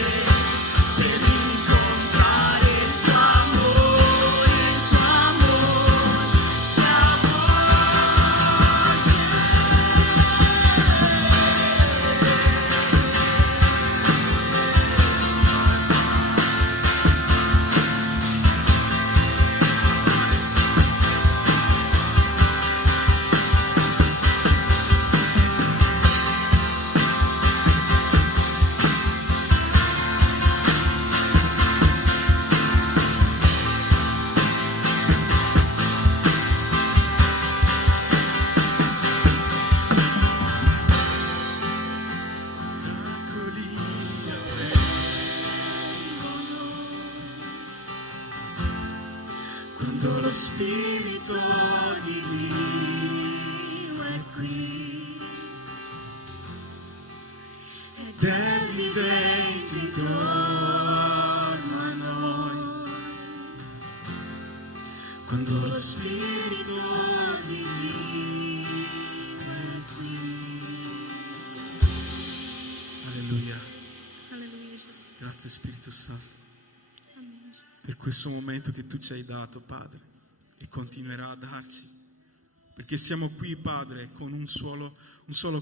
per incontrare il tuo amore, il tuo amore ci quando lo Spirito di Dio è qui ed è evidente intorno a noi quando lo Spirito di Dio è qui. Alleluia. Alleluia, Gesù. Grazie Spirito Santo Amen, Gesù. per questo momento che tu ci hai dato, Padre, e continuerà a darci. Perché siamo qui, Padre, con un solo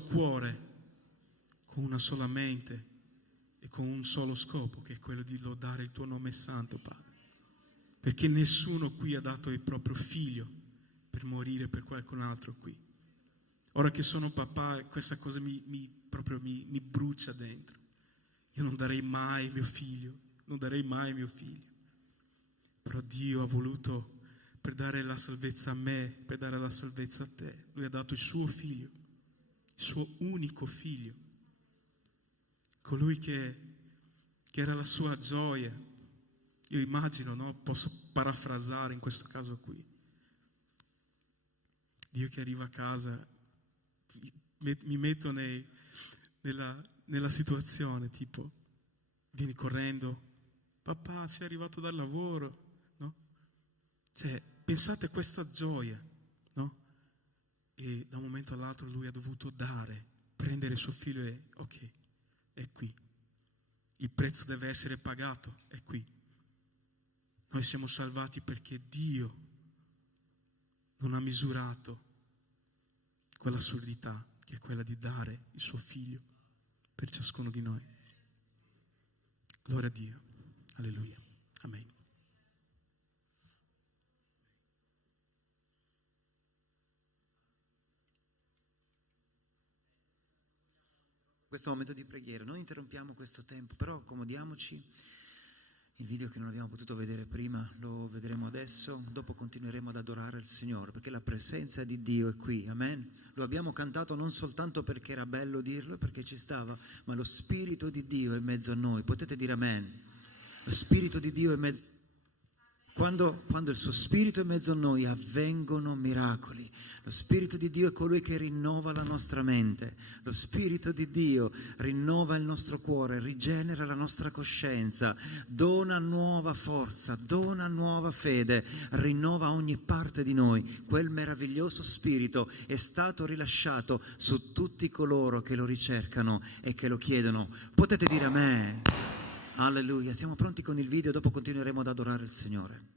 cuore, con una sola mente e con un solo scopo, che è quello di lodare il tuo nome santo, Padre. Perché nessuno qui ha dato il proprio figlio per morire per qualcun altro qui. Ora che sono papà, questa cosa proprio mi brucia dentro. Io non darei mai mio figlio, non darei mai mio figlio. Però Dio ha voluto, per dare la salvezza a me, per dare la salvezza a te, Lui ha dato il suo figlio, il suo unico figlio, colui che era la sua gioia. Io immagino, no? Posso parafrasare in questo caso qui. Dio che arriva a casa, mi metto nella situazione, tipo, vieni correndo, papà, sei arrivato dal lavoro, no? Cioè, pensate a questa gioia, no? E da un momento all'altro lui ha dovuto prendere suo figlio e, ok, è qui. Il prezzo deve essere pagato, è qui. Noi siamo salvati perché Dio non ha misurato quell'assurdità che è quella di dare il suo figlio per ciascuno di noi. Gloria a Dio. Alleluia. Amen. Questo momento di preghiera, non interrompiamo questo tempo, però accomodiamoci. Il video che non abbiamo potuto vedere prima lo vedremo adesso, dopo continueremo ad adorare il Signore, perché la presenza di Dio è qui, amen. Lo abbiamo cantato non soltanto perché era bello dirlo, perché ci stava, ma lo Spirito di Dio è in mezzo a noi, potete dire amen. Lo Spirito di Dio è in mezzo. Quando il suo Spirito è in mezzo a noi avvengono miracoli. Lo Spirito di Dio è colui che rinnova la nostra mente. Lo Spirito di Dio rinnova il nostro cuore, rigenera la nostra coscienza, dona nuova forza, dona nuova fede, rinnova ogni parte di noi. Quel meraviglioso Spirito è stato rilasciato su tutti coloro che lo ricercano e che lo chiedono. Potete dire amen. Alleluia, siamo pronti con il video, dopo continueremo ad adorare il Signore.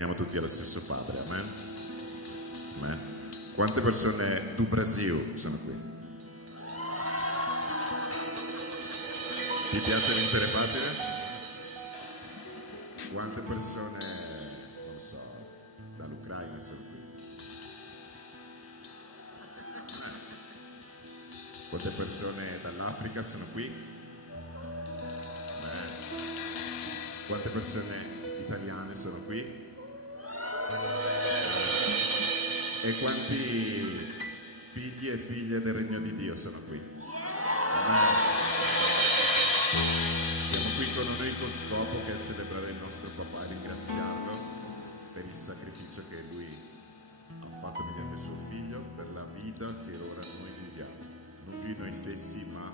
Siamo tutti allo stesso Padre, amen? Amen. Quante persone do Brasil sono qui? Ti piace vincere facile? Quante persone, non lo so, dall'Ucraina sono qui? Quante persone dall'Africa sono qui? Quante persone italiane sono qui? E quanti figli e figlie del Regno di Dio sono qui? Siamo qui con un unico scopo, che è celebrare il nostro papà e ringraziarlo per il sacrificio che lui ha fatto mediante suo figlio, per la vita che ora noi viviamo, non più noi stessi ma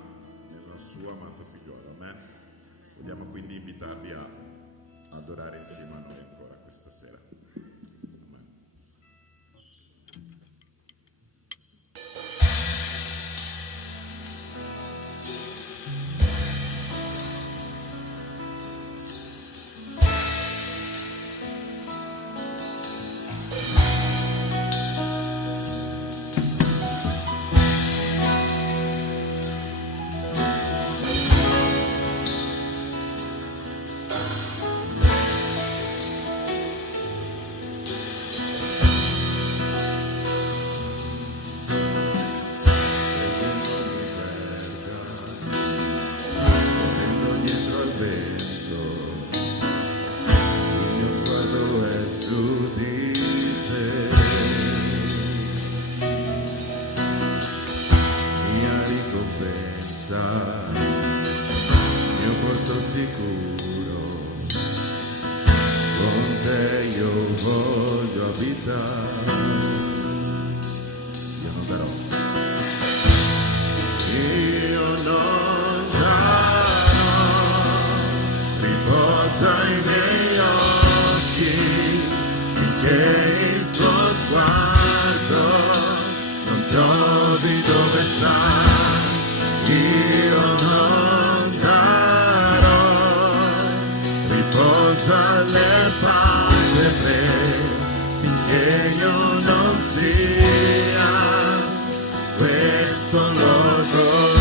nel suo amato figliolo. Amen. Vogliamo quindi invitarvi a adorare insieme a noi ancora questa sera. riposa alle palpebre finché io non sia questo lodo.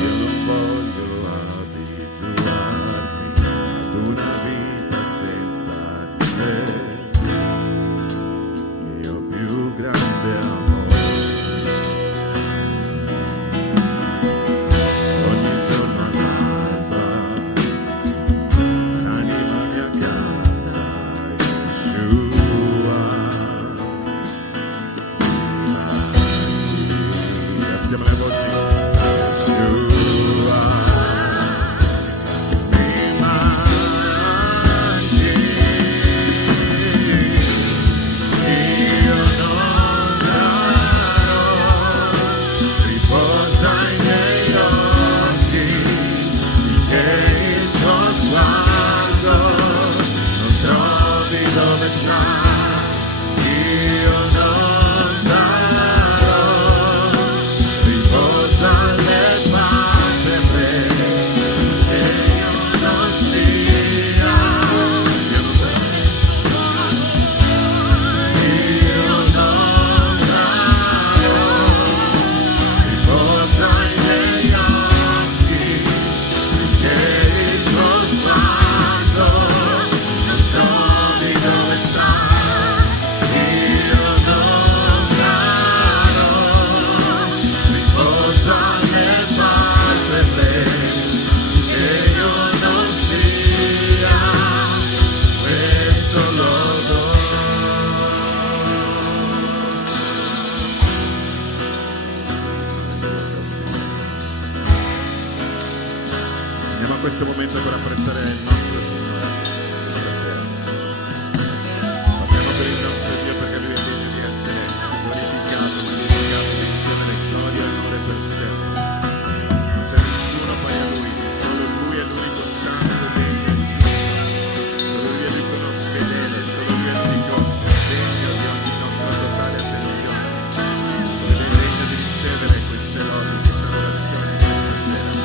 Io non voglio abituarmi ad una vita senza di te, mio più grande amore. Ogni giorno all'alba l'anima mia canta Yeshua. Alziamo le voci. Yeshua, mi manchi, io non darò riposa ai miei occhi, finché il tuo sguardo non trovi dove sta. Io non darò riposa alle palpebre finché io non sia. Io non darò riposa ai miei occhi finché il tuo sguardo non trovi dove sta. Io non darò riposa alle palpebre finché io non sia questo lodo. Andiamo a questo momento per apprezzare il nostro Signore questa sera. Parliamo per il nostro Dio perché Lui è degno di essere glorificato, magnificato, di ricevere gloria e onore per sempre. Non c'è nessuno pari a Lui, solo Lui è l'unico santo, degno e giusto. Solo Lui è l'unico fedele, solo Lui è l'unico degno di ogni nostra totale attenzione. Solo Lui è degno di ricevere queste lodi, questa adorazione questa sera.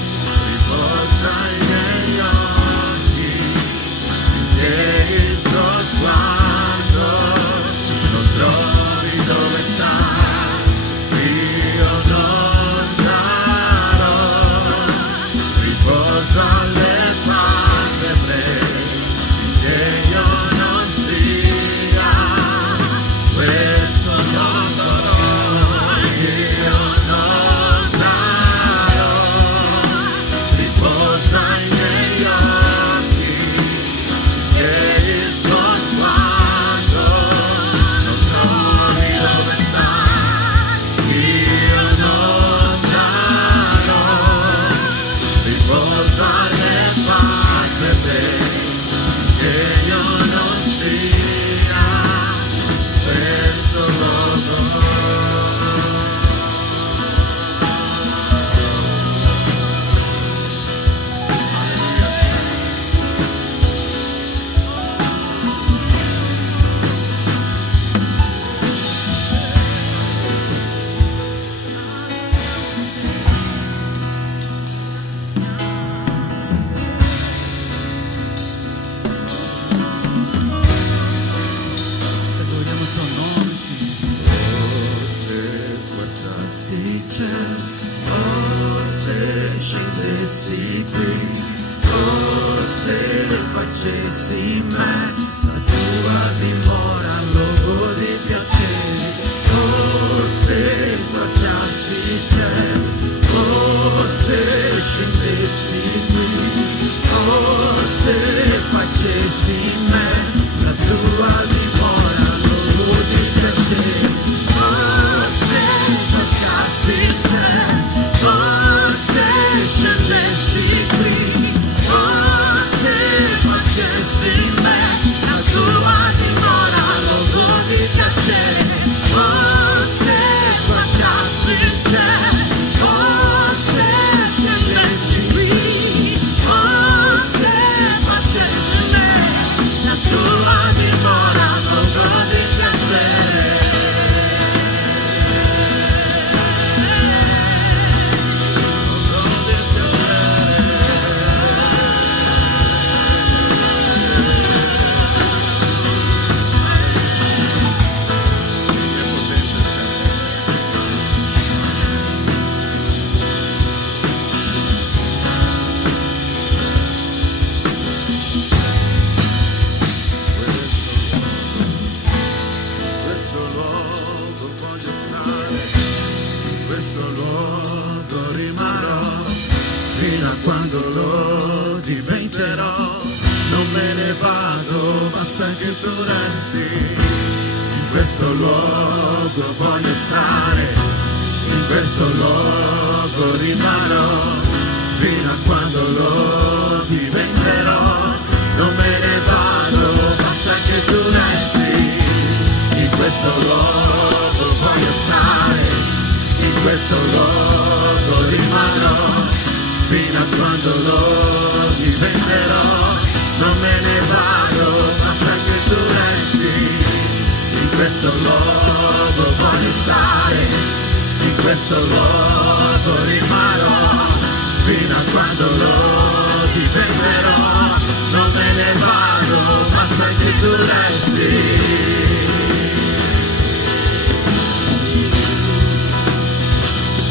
Riposa ai miei occhi finché il tuo sguardo non trovi dove sta. Io non darò riposa alle palpebre finché io non sia questo lodo. Io non darò riposa ai miei occhi finché il tuo sguardo non trovi dove sta. Io non darò riposa alle palpebre finché io non sia questo lodo. Adoriamo il tuo nome, Signore. Oh, se sguardsassi il cielo, oh, se scendessi qui, oh, se facessi in me la tua dimora, luogo di piacere. Oh, se sguardsassi il cielo, oh, se scendessi qui, oh, se facessi in me la tua dimora, luogo di piacere. Oh, se toccassi il cielo, oh, luogo rimarrò, fino a quando lo diventerò. Non me ne vado, basta che tu resti. In questo luogo voglio stare, in questo luogo rimarrò, fino a quando lo diventerò. Non me ne vado, basta che tu resti. In questo luogo voglio stare, in questo luogo rimarrò, fino a quando lo diventerò. Non me ne vado, basta che tu resti. In questo luogo voglio stare, in questo luogo rimarrò, fino a quando lo diventerò. Non me ne vado, basta che tu resti.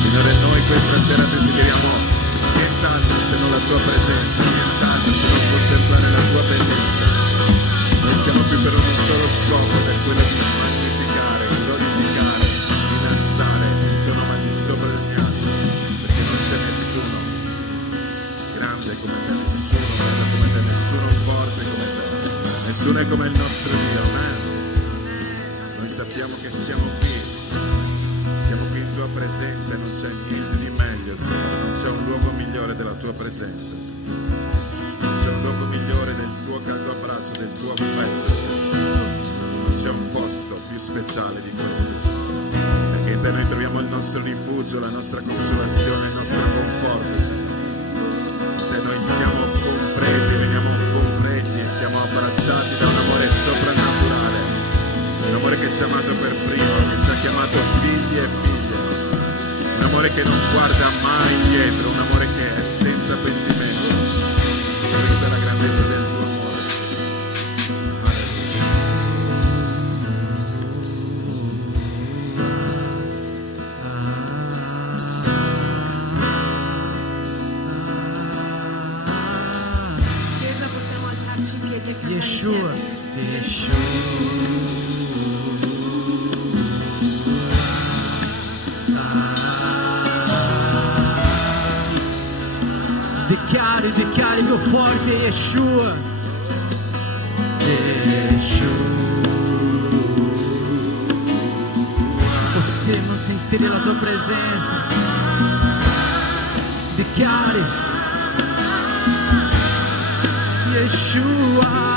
Signore, noi questa sera desideriamo nient'altro se non la tua presenza, nient'altro se non contemplare la tua bellezza. Noi siamo qui per un solo scopo, per quello di magnificare, glorificare, innalzare il tuo nome al di sopra degli altri, perché non c'è nessuno grande come te, nessuno bello come te, nessuno forte come te, nessuno è come il nostro Dio, amen. Noi sappiamo che siamo qui in tua presenza e non c'è niente di meglio, Signore, non c'è un luogo migliore della tua presenza, Signore. Non c'è un luogo migliore del tuo caldo abbraccio, del tuo affetto, Signore. Non c'è un posto più speciale di questo, Signore, perché in te noi troviamo il nostro rifugio, la nostra consolazione, il nostro conforto, Signore. In te noi siamo compresi, veniamo compresi e siamo abbracciati da un amore soprannaturale, un amore che ci ha amato per primo, che ci ha chiamato figli e figlie. Un amore che non guarda mai indietro, un amore che è senza pentimento. Questa è la grandezza del tuo amore. Chiesa, possiamo alzarci in piedi e cantare Yeshua, insieme. Yeshua. Dichiari più forte Yeshua. Yeshua. Possiamo sentire la tua presenza. Dichiari Yeshua.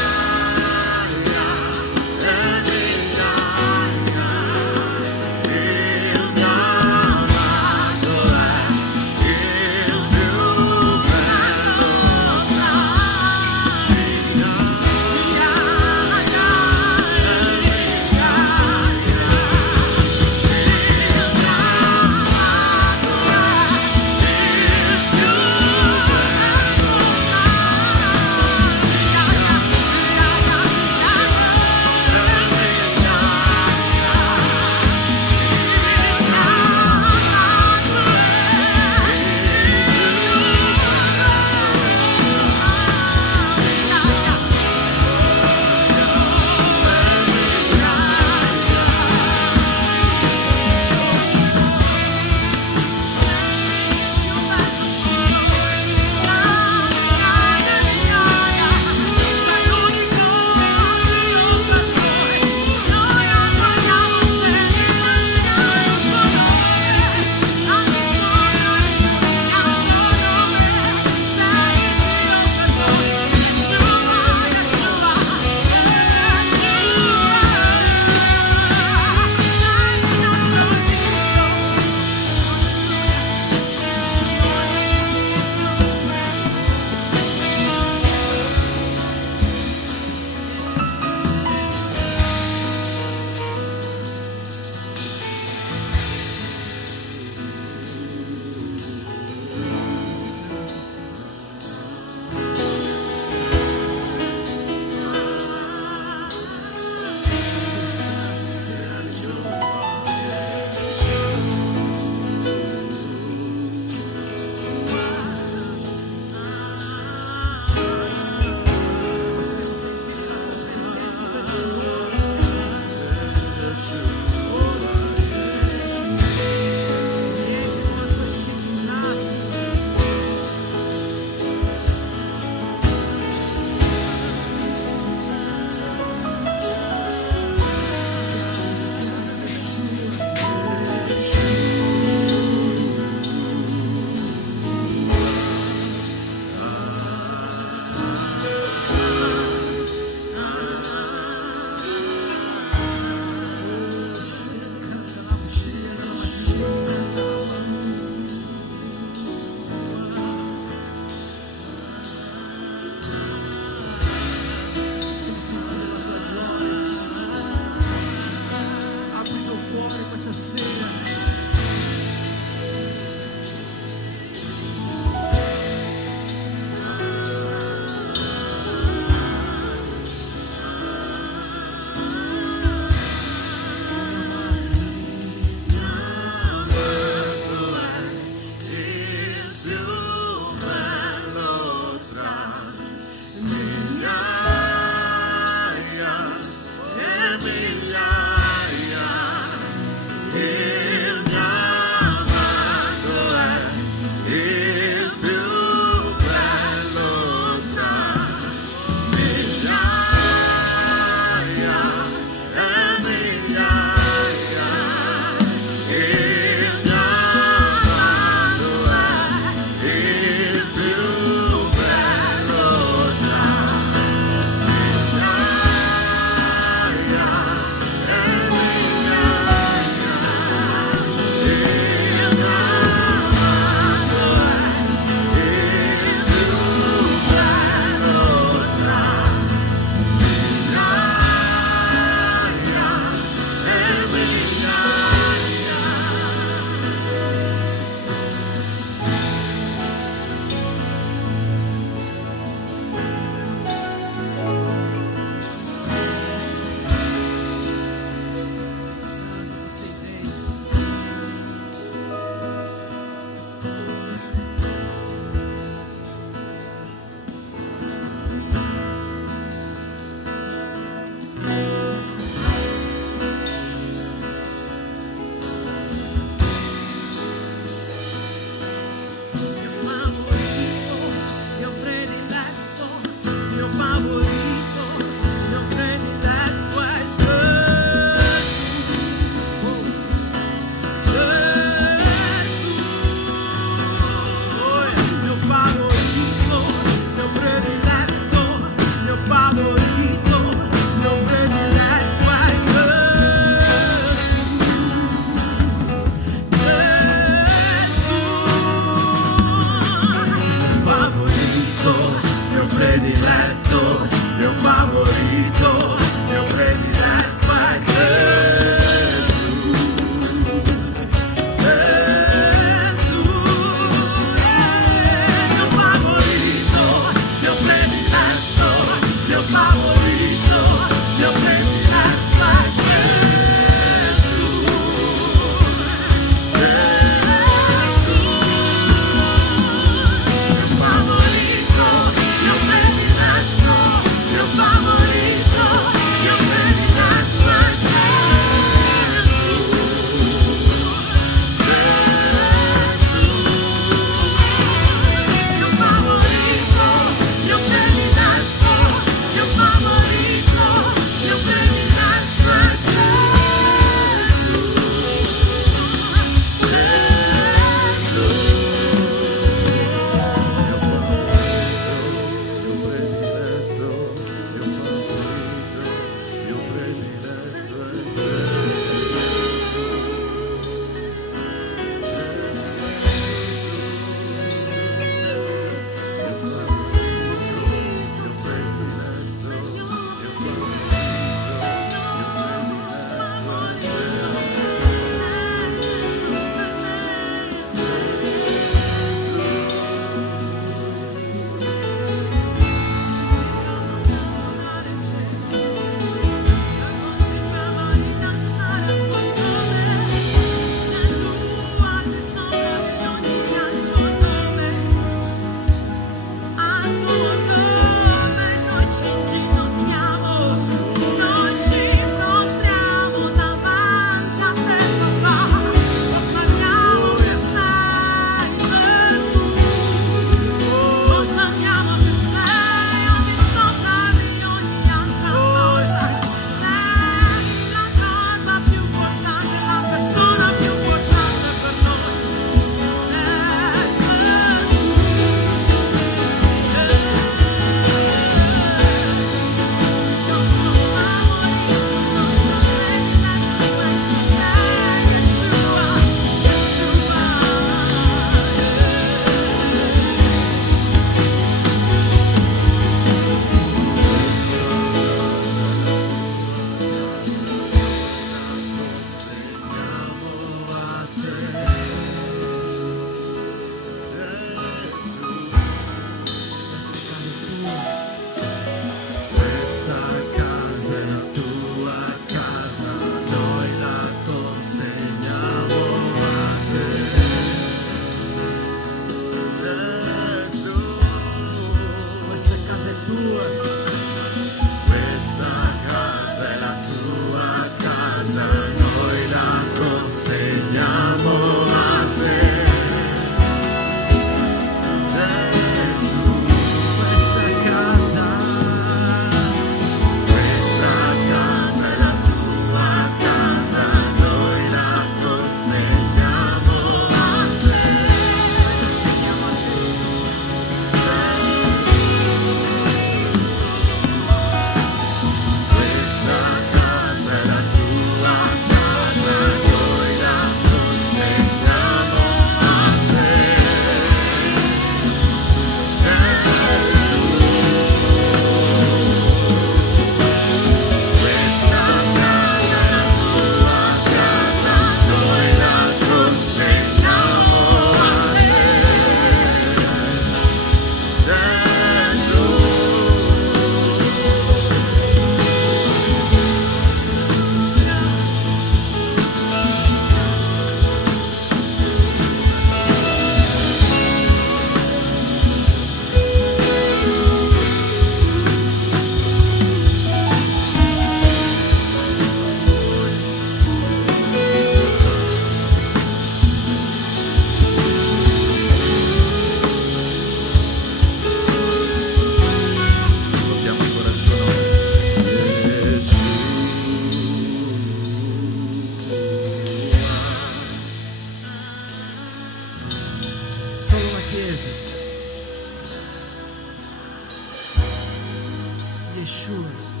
Yeshua.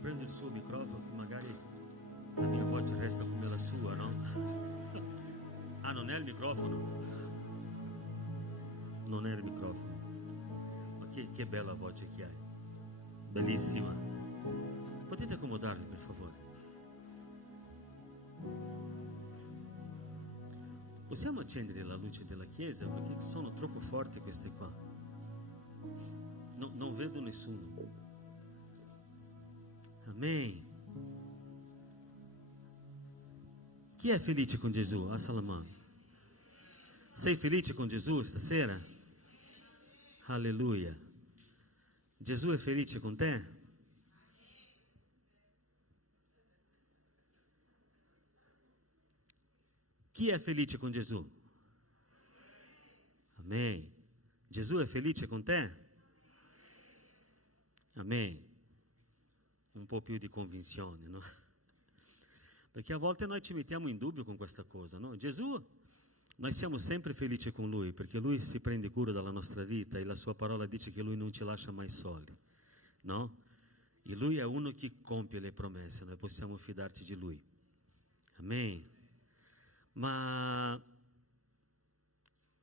Prendo il suo microfono, magari la mia voce resta come la sua, no? Ah, non è il microfono? Non è il microfono. Ma che bella voce che hai. Bellissima. Potete accomodarvi, per favore? Possiamo accendere la luce della chiesa perché sono troppo forti queste qua. No, non vedo nessuno. Amen. Chi è felice con Gesù? Alza la mano. Sei felice con Gesù stasera? Alleluia. Gesù è felice con te? Chi è felice con Gesù? Amen. Gesù è felice con te? Amen. Un po' più di convinzione, no? Perché a volte noi ci mettiamo in dubbio con questa cosa, no? Gesù, noi siamo sempre felici con Lui, perché Lui si prende cura della nostra vita e la Sua parola dice che Lui non ci lascia mai soli, no? E Lui è uno che compie le promesse, noi possiamo fidarci di Lui. Amen. Ma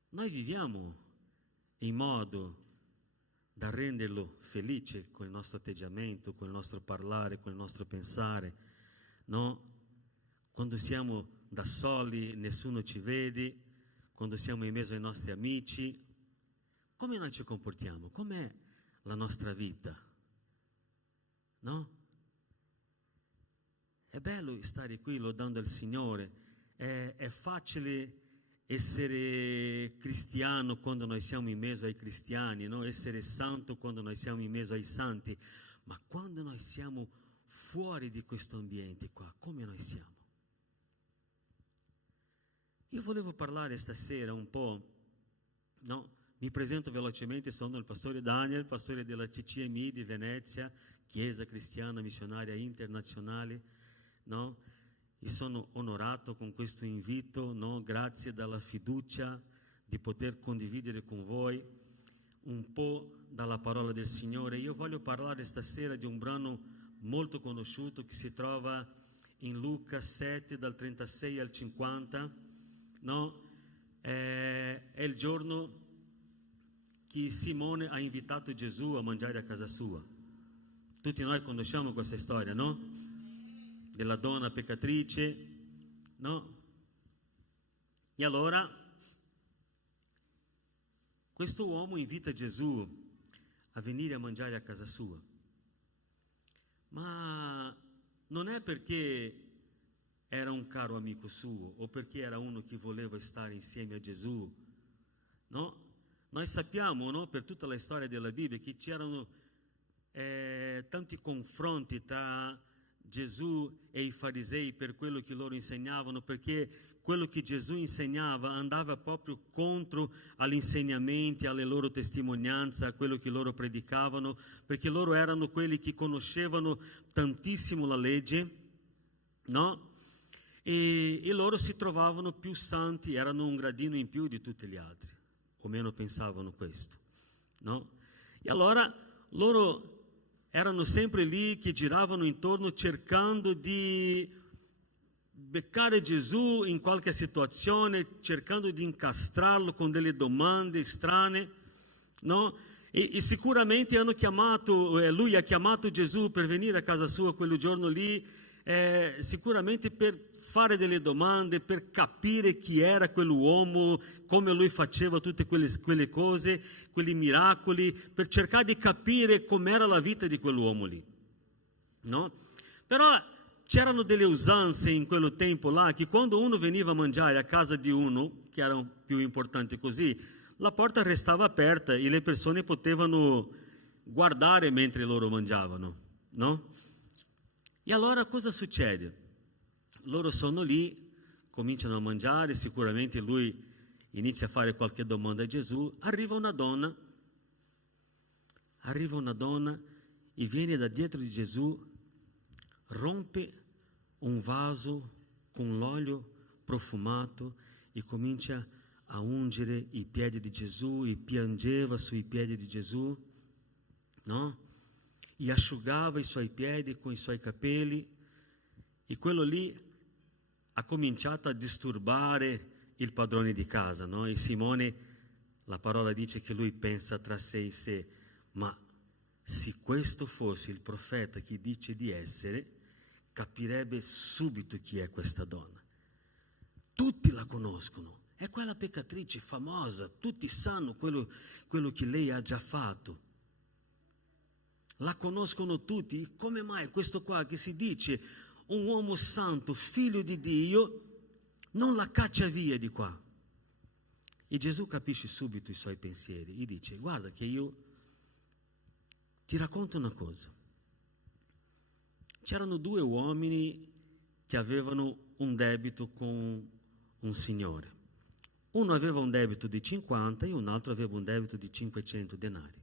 noi viviamo in modo da renderlo felice con il nostro atteggiamento, con il nostro parlare, con il nostro pensare, no? Quando siamo da soli, nessuno ci vede, quando siamo in mezzo ai nostri amici, come noi ci comportiamo? Com'è la nostra vita? No? È bello stare qui lodando il Signore, è facile essere cristiano quando noi siamo in mezzo ai cristiani, no? Essere santo quando noi siamo in mezzo ai santi, ma quando noi siamo fuori di questo ambiente qua, come noi siamo? Io volevo parlare stasera un po', no? Mi presento velocemente, sono il pastore Daniel, pastore della CCMI di Venezia, Chiesa Cristiana Missionaria Internazionale, no? E sono onorato con questo invito, no? Grazie dalla fiducia di poter condividere con voi un po' dalla parola del Signore. Io voglio parlare stasera di un brano molto conosciuto che si trova in Luca 7 dal 36 al 50, no? È il giorno che Simone ha invitato Gesù a mangiare a casa sua. Tutti noi conosciamo questa storia, no? Della donna peccatrice, no? E allora questo uomo invita Gesù a venire a mangiare a casa sua, ma non è perché era un caro amico suo o perché era uno che voleva stare insieme a Gesù, no? Noi sappiamo, no, per tutta la storia della Bibbia che c'erano tanti confronti tra Gesù e i farisei per quello che loro insegnavano, perché quello che Gesù insegnava andava proprio contro agli insegnamenti, alle loro testimonianze, a quello che loro predicavano, perché loro erano quelli che conoscevano tantissimo la legge, no? E loro si trovavano più santi, erano un gradino in più di tutti gli altri, o meno pensavano questo, no? E allora loro erano sempre lì che giravano intorno cercando di beccare Gesù in qualche situazione, cercando di incastrarlo con delle domande strane, no? E sicuramente hanno chiamato, lui ha chiamato Gesù per venire a casa sua quel giorno lì, sicuramente per fare delle domande, per capire chi era quell'uomo, come lui faceva tutte quelle cose, quei miracoli, per cercare di capire com'era la vita di quell'uomo lì, no? Però c'erano delle usanze in quel tempo là, che quando uno veniva a mangiare a casa di uno, che era più importante così, la porta restava aperta e le persone potevano guardare mentre loro mangiavano, no? E allora cosa succede? Loro sono lì, cominciano a mangiare, sicuramente lui inizia a fare qualche domanda a Gesù, arriva una donna e viene da dietro di Gesù, rompe un vaso con l'olio profumato e comincia a ungere i piedi di Gesù e piangeva sui piedi di Gesù, no? E asciugava i suoi piedi con i suoi capelli, e quello lì ha cominciato a disturbare il padrone di casa, no? E Simone, la parola dice che lui pensa tra sé e sé, ma se questo fosse il profeta che dice di essere, capirebbe subito chi è questa donna. Tutti la conoscono, è quella peccatrice famosa, tutti sanno quello che lei ha già fatto. La conoscono tutti. Come mai questo qua che si dice un uomo santo, figlio di Dio, non la caccia via di qua? E Gesù capisce subito i suoi pensieri e dice: guarda che io ti racconto una cosa. C'erano due uomini che avevano un debito con un signore. Uno aveva un debito di 50 e un altro aveva un debito di 500 denari.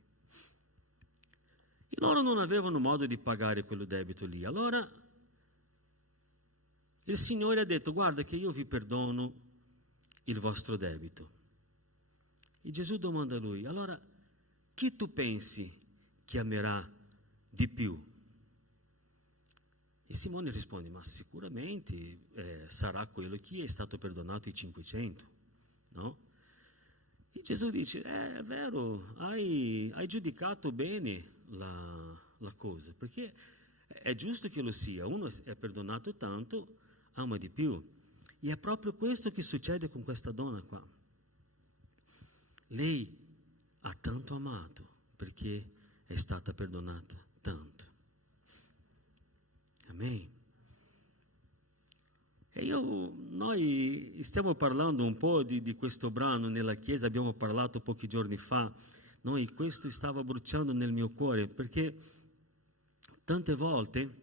E loro non avevano modo di pagare quello debito lì. Allora il Signore ha detto: guarda che io vi perdono il vostro debito. E Gesù domanda a lui: allora chi tu pensi che amerà di più? E Simone risponde: ma sicuramente sarà quello che è stato perdonato i 500, no? E Gesù dice: è vero, hai giudicato bene la cosa, perché è giusto che lo sia. Uno è perdonato tanto, ama di più. E è proprio questo che succede con questa donna qua. Lei ha tanto amato perché è stata perdonata tanto. Amen. E noi stiamo parlando un po' di questo brano nella chiesa, abbiamo parlato pochi giorni fa, e questo stava bruciando nel mio cuore, perché tante volte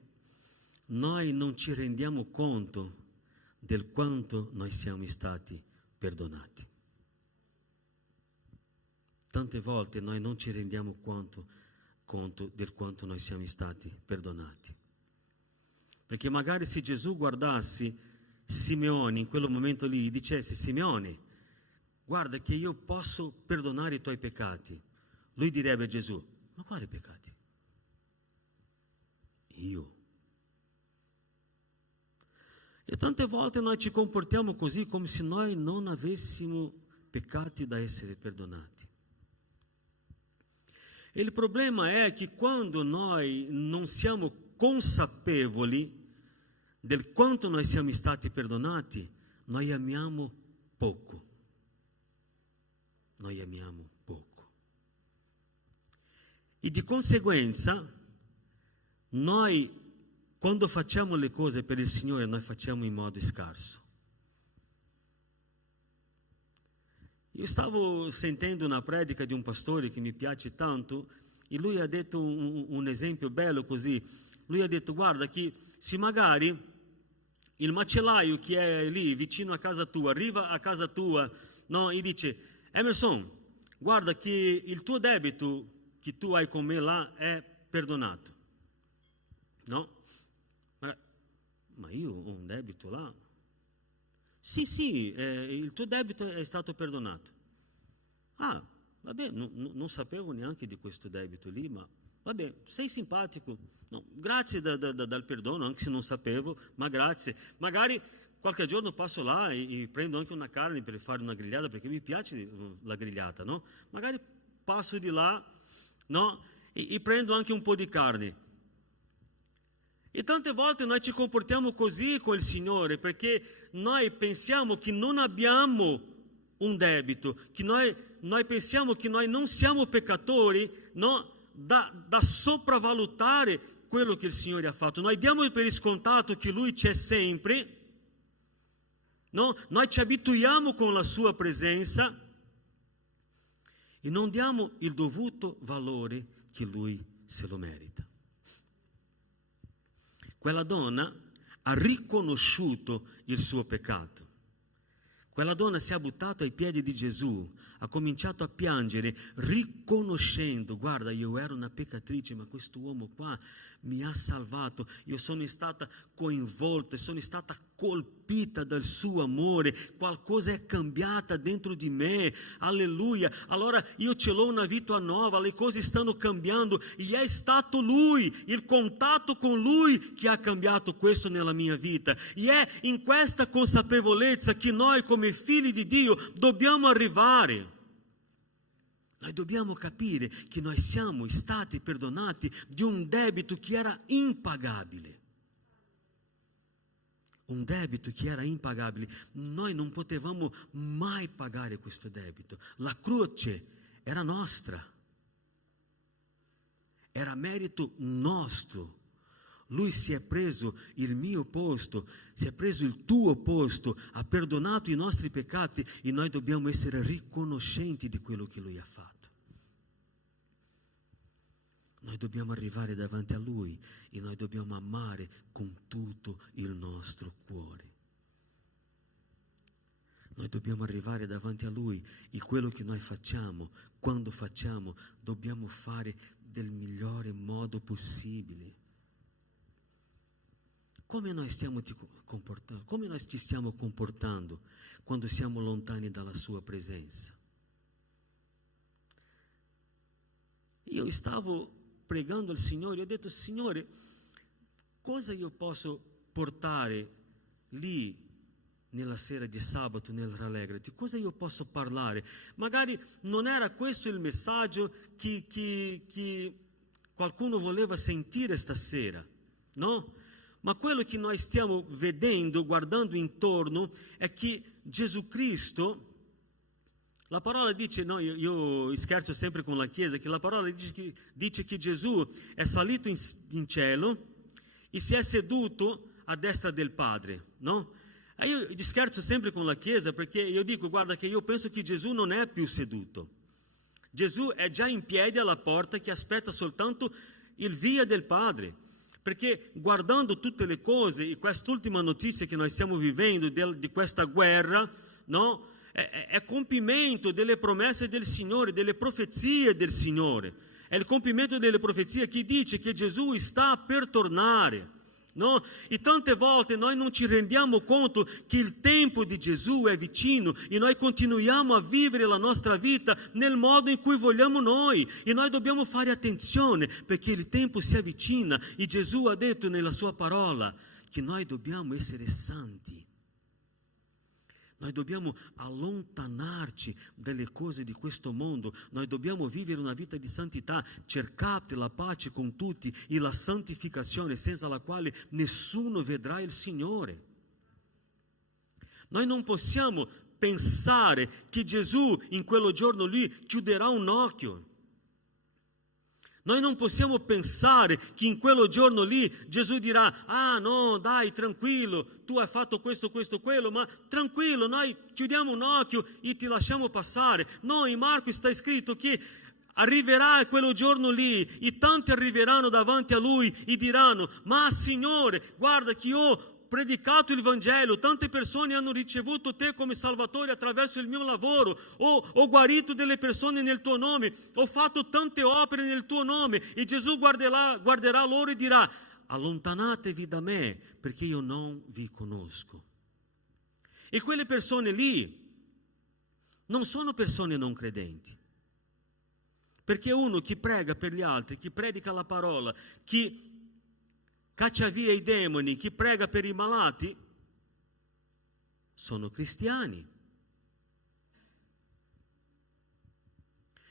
noi non ci rendiamo conto del quanto noi siamo stati perdonati. Tante volte noi non ci rendiamo conto del quanto noi siamo stati perdonati. Perché magari se Gesù guardasse Simeone in quel momento lì, dicesse: Simeone, guarda che io posso perdonare i tuoi peccati, lui direbbe a Gesù: ma quali peccati? Io. E tante volte noi ci comportiamo così, come se noi non avessimo peccati da essere perdonati. E il problema è che quando noi non siamo consapevoli del quanto noi siamo stati perdonati, noi amiamo poco. Noi amiamo poco. E di conseguenza, noi, quando facciamo le cose per il Signore, noi facciamo in modo scarso. Io stavo sentendo una predica di un pastore che mi piace tanto, e lui ha detto un esempio bello così. lui ha detto: guarda che se magari il macellaio che è lì vicino a casa tua arriva a casa tua, no, e dice: Emerson, guarda che il tuo debito che tu hai con me là è perdonato, no? Ma io ho un debito là. Sì, il tuo debito è stato perdonato. Ah, vabbè, non sapevo neanche di questo debito lì, ma vabbè, sei simpatico. No, grazie dal perdono, anche se non sapevo, ma grazie. Magari qualche giorno passo là e prendo anche una carne per fare una grigliata, perché mi piace la grigliata, no? Magari passo di là, no? E prendo anche un po' di carne. E tante volte noi ci comportiamo così con il Signore, perché noi pensiamo che non abbiamo un debito, che noi pensiamo che noi non siamo peccatori, no? Da sopravvalutare quello che il Signore ha fatto. Noi diamo per scontato che Lui c'è sempre, no? Noi ci abituiamo con la Sua presenza e non diamo il dovuto valore che Lui se lo merita. Quella donna ha riconosciuto il suo peccato. Quella donna si è buttata ai piedi di Gesù, ha cominciato a piangere, riconoscendo: guarda, io ero una peccatrice, ma questo uomo qua mi ha salvato, io sono stata coinvolta, sono stata colpita dal suo amore, qualcosa è cambiata dentro di me, alleluia, allora io ce l'ho una vita nuova, le cose stanno cambiando, e è stato Lui, il contatto con Lui che ha cambiato questo nella mia vita, e è in questa consapevolezza che noi come figli di Dio dobbiamo arrivare. Noi dobbiamo capire che noi siamo stati perdonati di un debito che era impagabile. Un debito che era impagabile. Noi non potevamo mai pagare questo debito. La croce era nostra. Era merito nostro. Lui si è preso il mio posto, si è preso il tuo posto, ha perdonato i nostri peccati e noi dobbiamo essere riconoscenti di quello che Lui ha fatto. Noi dobbiamo arrivare davanti a Lui e noi dobbiamo amare con tutto il nostro cuore. Noi dobbiamo arrivare davanti a Lui e quello che noi facciamo, quando facciamo, dobbiamo fare del migliore modo possibile. Come noi ci stiamo comportando quando siamo lontani dalla Sua presenza? Io stavo pregando al Signore, ho detto: Signore, cosa io posso portare lì nella sera di sabato nel Rallegrati? Cosa io posso parlare? Magari non era questo il messaggio che qualcuno voleva sentire stasera, no? Ma quello che noi stiamo vedendo, guardando intorno, è che Gesù Cristo, la parola dice, no, io scherzo sempre con la Chiesa, che la parola dice che Gesù è salito in cielo e si è seduto a destra del Padre, no? E io scherzo sempre con la Chiesa perché io dico: guarda che io penso che Gesù non è più seduto. Gesù è già in piedi alla porta che aspetta soltanto il via del Padre. Perché guardando tutte le cose e quest'ultima notizia che noi stiamo vivendo di questa guerra, no? È compimento delle promesse del Signore, delle profezie del Signore. È il compimento delle profezie che dice che Gesù sta per tornare, no? E tante volte noi non ci rendiamo conto che il tempo di Gesù è vicino e noi continuiamo a vivere la nostra vita nel modo in cui vogliamo noi, e noi dobbiamo fare attenzione perché il tempo si avvicina e Gesù ha detto nella sua parola che noi dobbiamo essere santi. Noi dobbiamo allontanarci dalle cose di questo mondo, noi dobbiamo vivere una vita di santità, cercate la pace con tutti e la santificazione senza la quale nessuno vedrà il Signore. Noi non possiamo pensare che Gesù in quello giorno lì chiuderà un occhio. Noi non possiamo pensare che in quello giorno lì Gesù dirà: ah no, dai, tranquillo, tu hai fatto questo, quello, ma tranquillo, noi chiudiamo un occhio e ti lasciamo passare. No, in Marco sta scritto che Arriverà quello giorno lì, e tanti arriveranno davanti a Lui e diranno: ma Signore, guarda che io ho predicato il Vangelo, tante persone hanno ricevuto Te come Salvatore attraverso il mio lavoro, ho guarito delle persone nel Tuo nome, ho fatto tante opere nel Tuo nome. E Gesù guarderà loro e dirà: allontanatevi da me, perché io non vi conosco. E quelle persone lì non sono persone non credenti. Perché uno che prega per gli altri, chi predica la parola, chi caccia via i demoni, chi prega per i malati, sono cristiani.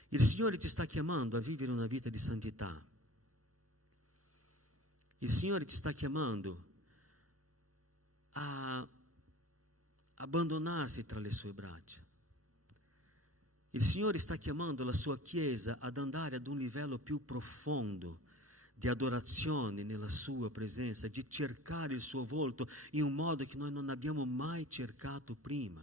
Il Signore ti sta chiamando a vivere una vita di santità. Il Signore ti sta chiamando a abbandonarsi tra le sue braccia. Il Signore sta chiamando la sua Chiesa ad andare ad un livello più profondo di adorazione nella sua presenza, di cercare il suo volto in un modo che noi non abbiamo mai cercato prima.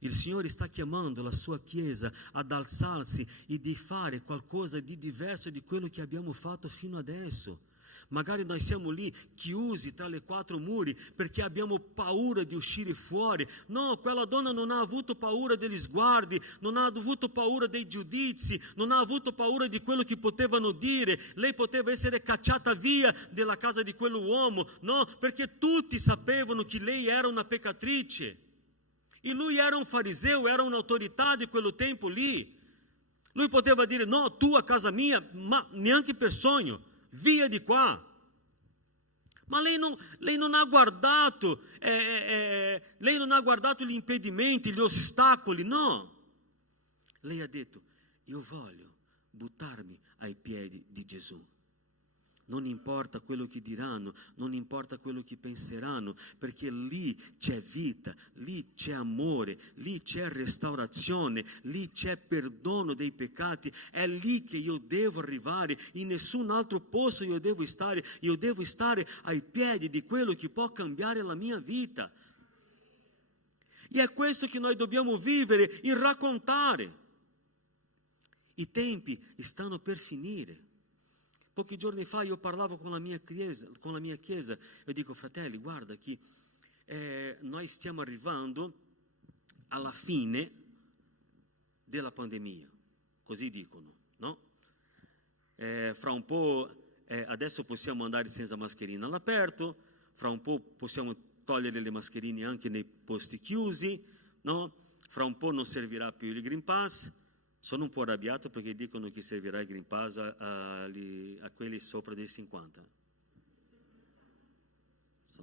Il Signore sta chiamando la sua Chiesa ad alzarsi e di fare qualcosa di diverso di quello che abbiamo fatto fino adesso. Magari noi siamo lì chiusi tra le quattro muri perché abbiamo paura di uscire fuori. No, quella donna non ha avuto paura degli sguardi, non ha avuto paura dei giudizi, non ha avuto paura di quello che potevano dire. Lei poteva essere cacciata via dalla casa di quell'uomo, no, perché tutti sapevano che lei era una peccatrice. E lui era un fariseo, era un'autorità di quello tempo lì. Lui poteva dire: no, tu a casa mia, ma neanche per sogno. Via di qua. Ma lei non ha guardato lei non ha guardato gli impedimenti, gli ostacoli, no. Lei ha detto: io voglio buttarmi ai piedi di Gesù. Non importa quello che diranno, non importa quello che penseranno, perché lì c'è vita, lì c'è amore, lì c'è restaurazione, lì c'è perdono dei peccati. È lì che io devo arrivare, in nessun altro posto io devo stare ai piedi di quello che può cambiare la mia vita. E è questo che noi dobbiamo vivere e raccontare. I tempi stanno per finire. Pochi giorni fa io parlavo con la mia chiesa, e dico: fratelli, guarda che noi stiamo arrivando alla fine della pandemia, così dicono, no? Fra un po' adesso possiamo andare senza mascherina all'aperto, fra un po' possiamo togliere le mascherine anche nei posti chiusi, no? Fra un po' non servirà più il Green Pass. Sono un po' arrabbiato perché dicono che servirà il Green Pass a quelli sopra dei 50.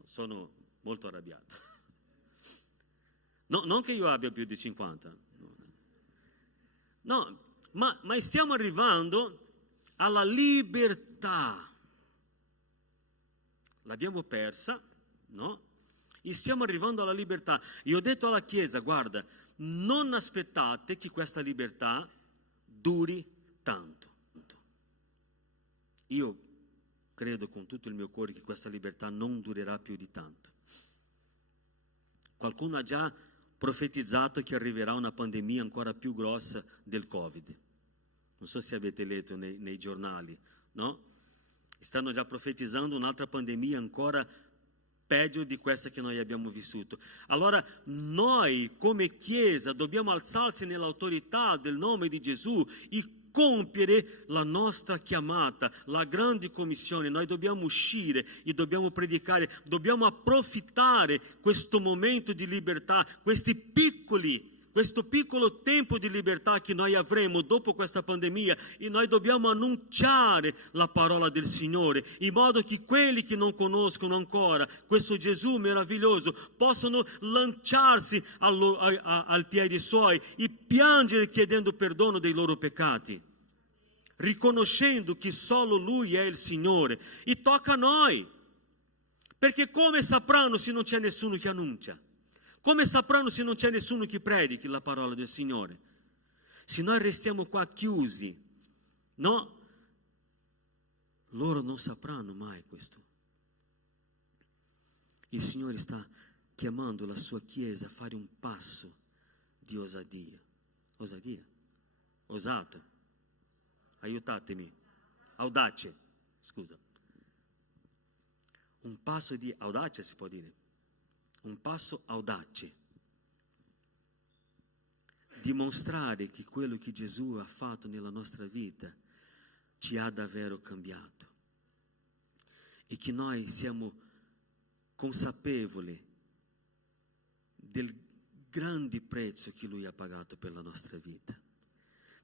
Sono molto arrabbiato. No, non che io abbia più di 50. No, ma stiamo arrivando alla libertà. L'abbiamo persa, no? E stiamo arrivando alla libertà. Io ho detto alla Chiesa: guarda, non aspettate che questa libertà duri tanto. Io credo con tutto il mio cuore che questa libertà non durerà più di tanto. Qualcuno ha già profetizzato che arriverà una pandemia ancora più grossa del Covid. Non so se avete letto nei giornali, no? Stanno già profetizzando un'altra pandemia ancora peggio di questa che noi abbiamo vissuto. Allora noi come Chiesa dobbiamo alzarci nell'autorità del nome di Gesù e compiere la nostra chiamata, la grande commissione. Noi dobbiamo uscire e dobbiamo predicare, dobbiamo approfittare questo momento di libertà, questo piccolo tempo di libertà che noi avremo dopo questa pandemia, e noi dobbiamo annunciare la parola del Signore in modo che quelli che non conoscono ancora questo Gesù meraviglioso possano lanciarsi al piedi suoi e piangere chiedendo perdono dei loro peccati, riconoscendo che solo Lui è il Signore. E tocca a noi, perché come sapranno se non c'è nessuno che annuncia? Come sapranno se non c'è nessuno che predichi la parola del Signore? Se noi restiamo qua chiusi, no? Loro non sapranno mai questo. Il Signore sta chiamando la sua Chiesa a fare un passo di osadia. Osadia? Osato. aiutatemi, audace, scusa. Un passo di audacia, si può dire, un passo audace. Dimostrare che quello che Gesù ha fatto nella nostra vita ci ha davvero cambiato e che noi siamo consapevoli del grande prezzo che Lui ha pagato per la nostra vita,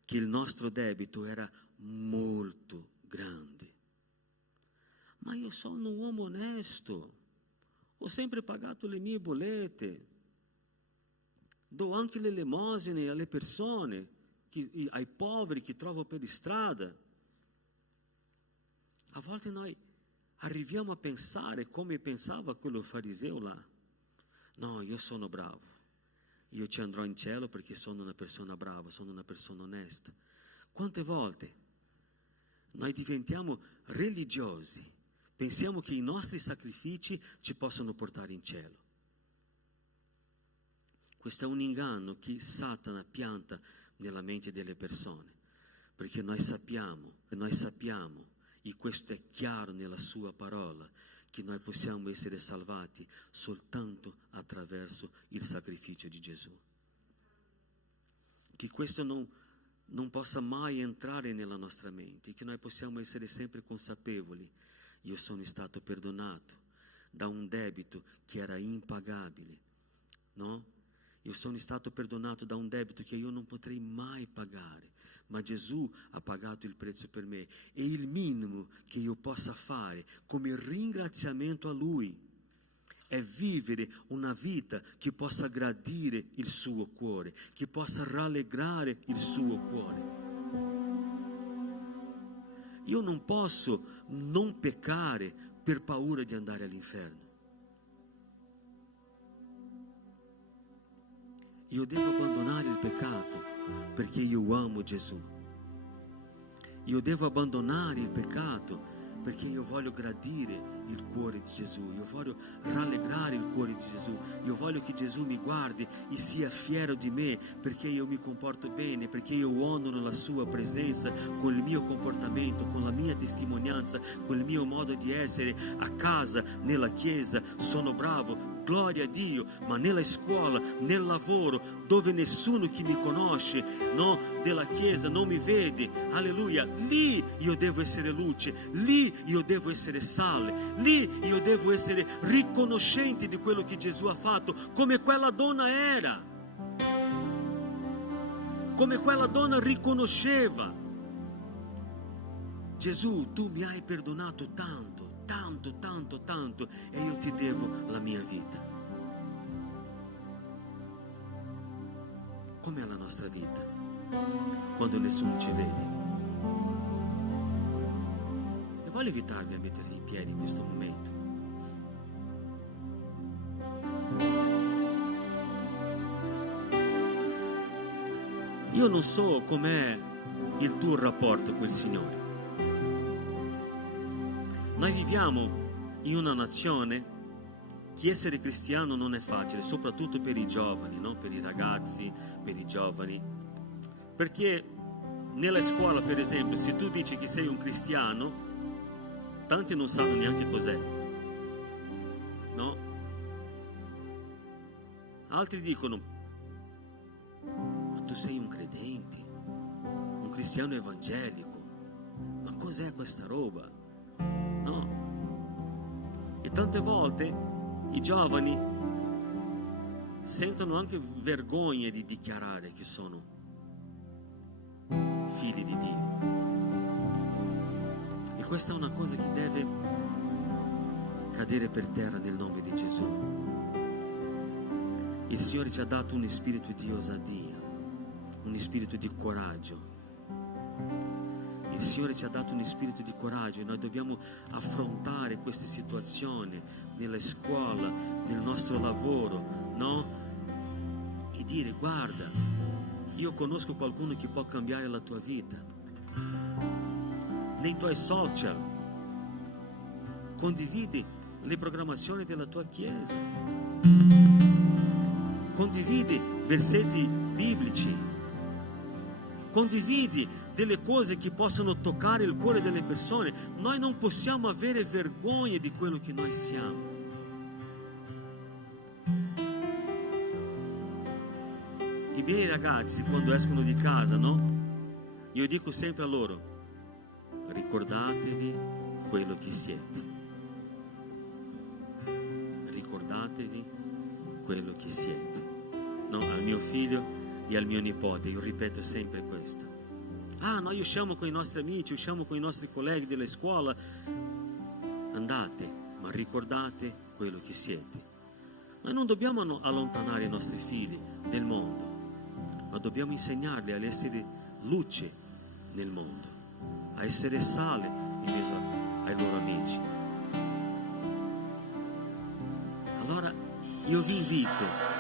che il nostro debito era molto grande. Ma io sono un uomo onesto, ho sempre pagato le mie bollette, do anche le elemosine alle persone, ai poveri che trovo per strada. A volte noi arriviamo a pensare come pensava quello fariseo là. No, io sono bravo, io ci andrò in cielo perché sono una persona brava, sono una persona onesta. Quante volte noi diventiamo religiosi, pensiamo che i nostri sacrifici ci possano portare in cielo. Questo è un inganno che Satana pianta nella mente delle persone, perché noi sappiamo, e questo è chiaro nella sua parola, che noi possiamo essere salvati soltanto attraverso il sacrificio di Gesù. Che questo non possa mai entrare nella nostra mente, che noi possiamo essere sempre consapevoli. Io sono stato perdonato da un debito che era impagabile, no? Io sono stato perdonato da un debito che io non potrei mai pagare, ma Gesù ha pagato il prezzo per me, e il minimo che io possa fare come ringraziamento a Lui è vivere una vita che possa gradire il suo cuore, che possa rallegrare il suo cuore. Io non posso non peccare per paura di andare all'inferno. Io devo abbandonare il peccato perché io amo Gesù. Io devo abbandonare il peccato perché io voglio gradire il cuore di Gesù, io voglio rallegrare il cuore di Gesù, io voglio che Gesù mi guardi e sia fiero di me perché io mi comporto bene, perché io onoro la sua presenza con il mio comportamento, con la mia testimonianza, con il mio modo di essere a casa, nella chiesa, sono bravo. Gloria a Dio, ma nella scuola, nel lavoro, dove nessuno che mi conosce, no, della chiesa non mi vede, alleluia, lì io devo essere luce, lì io devo essere sale, lì io devo essere riconoscente di quello che Gesù ha fatto, come quella donna era, come quella donna riconosceva. Gesù, tu mi hai perdonato tanto, tanto, tanto, tanto, e io ti devo la mia vita. Com'è la nostra vita quando nessuno ci vede? E voglio invitarvi a mettervi in piedi in questo momento. Io non so com'è il tuo rapporto con il Signore. Noi viviamo in una nazione che essere cristiano non è facile, soprattutto per i giovani, no? Per i ragazzi, per i giovani. Perché nella scuola, per esempio, se tu dici che sei un cristiano, tanti non sanno neanche cos'è, no? Altri dicono: ma tu sei un credente, un cristiano evangelico, ma cos'è questa roba? No. E tante volte i giovani sentono anche vergogna di dichiarare che sono figli di Dio. E questa è una cosa che deve cadere per terra nel nome di Gesù. Il Signore ci ha dato uno spirito di osadia, uno spirito di coraggio. Il Signore ci ha dato uno spirito di coraggio e noi dobbiamo affrontare queste situazioni nella scuola, nel nostro lavoro, no? E dire: guarda, io conosco qualcuno che può cambiare la tua vita. Nei tuoi social condividi le programmazioni della tua chiesa, condividi versetti biblici, condividi delle cose che possono toccare il cuore delle persone. Noi non possiamo avere vergogna di quello che noi siamo. I miei ragazzi, quando escono di casa, no? Io dico sempre a loro: ricordatevi quello che siete. Ricordatevi quello che siete. No, al mio figlio e al mio nipote io ripeto sempre questo. Noi usciamo con i nostri amici, usciamo con i nostri colleghi della scuola. Andate, ma ricordate quello che siete. Noi non dobbiamo allontanare i nostri figli del mondo, ma dobbiamo insegnarli ad essere luce nel mondo, a essere sale in mezzo ai loro amici. Allora io vi invito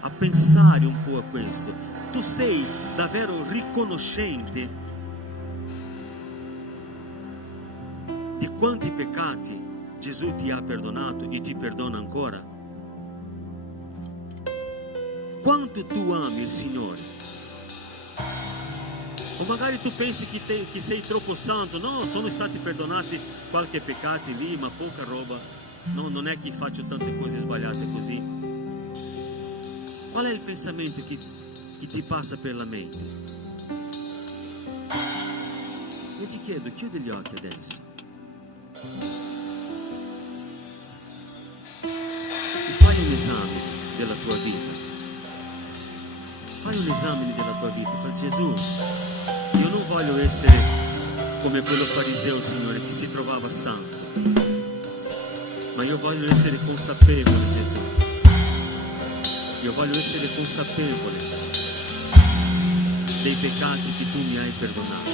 a pensare un po' a questo. Tu sei davvero riconoscente di quanti peccati Gesù ti ha perdonato e ti perdona ancora? Quanto tu ami il Signore? O magari tu pensi che sei troppo santo. No, sono stati perdonati qualche peccato lì, ma poca roba. No, non è che faccio tante cose sbagliate così. Qual è il pensamento che ti passa per la mente? Io ti chiedo, chiudi gli occhi adesso e fai un esame della tua vita. Fai un esame della tua vita. Fai: Gesù, io non voglio essere come quello fariseo, Signore, che si trovava santo, ma io voglio essere consapevole, Gesù. Io voglio essere consapevole dei peccati che tu mi hai perdonato.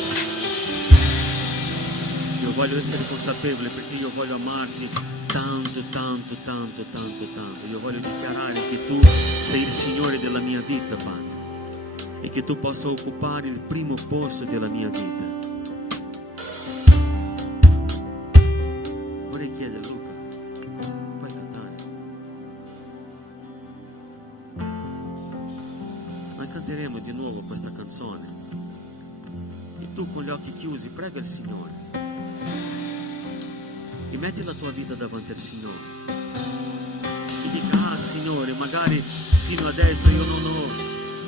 Io voglio essere consapevole perché io voglio amarti tanto, tanto, tanto, tanto, tanto. Io voglio dichiarare che tu sei il Signore della mia vita, Padre, e che tu possa occupare il primo posto della mia vita. Vorrei chiedere, Luca, puoi cantare? Noi canteremo di nuovo questa canzone e tu con gli occhi chiusi prega il Signore e metti la tua vita davanti al Signore e dica: Signore, magari fino adesso io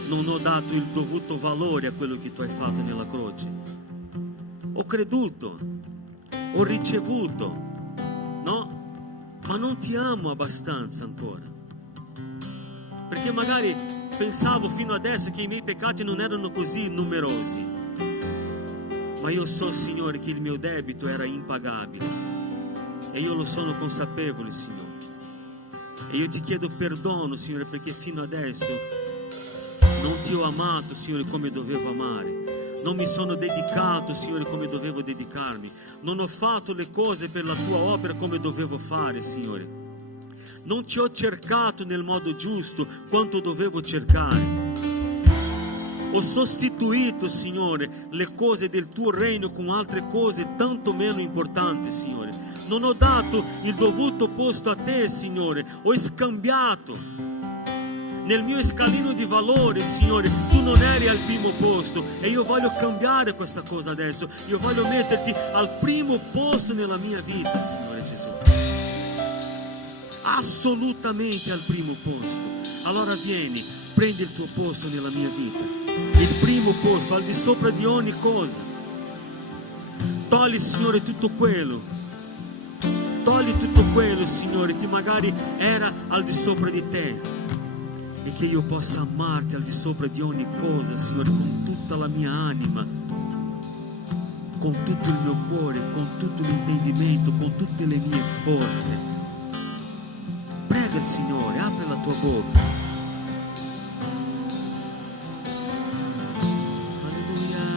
non ho dato il dovuto valore a quello che tu hai fatto nella croce. Ho creduto, ho ricevuto, no? Ma non ti amo abbastanza ancora. Perché magari pensavo fino adesso che i miei peccati non erano così numerosi. Ma io so, Signore, che il mio debito era impagabile. E io lo sono consapevole, Signore. E io ti chiedo perdono, Signore, perché fino adesso non ti ho amato, Signore, come dovevo amare. Non mi sono dedicato, Signore, come dovevo dedicarmi. Non ho fatto le cose per la tua opera come dovevo fare, Signore. Non ti ho cercato nel modo giusto quanto dovevo cercare. Ho sostituito, Signore, le cose del tuo regno con altre cose tanto meno importanti, Signore. Non ho dato il dovuto posto a te, Signore. Ho scambiato. Nel mio scalino di valore, Signore, tu non eri al primo posto e io voglio cambiare questa cosa adesso. Io voglio metterti al primo posto nella mia vita, Signore Gesù. Assolutamente al primo posto. Allora vieni, prendi il tuo posto nella mia vita. Il primo posto, al di sopra di ogni cosa. Togli, Signore, tutto quello. Togli tutto quello, Signore, che magari era al di sopra di te. E che io possa amarti al di sopra di ogni cosa, Signore, con tutta la mia anima, con tutto il mio cuore, con tutto l'intendimento, con tutte le mie forze. Prega il Signore, apri la tua bocca. Alleluia.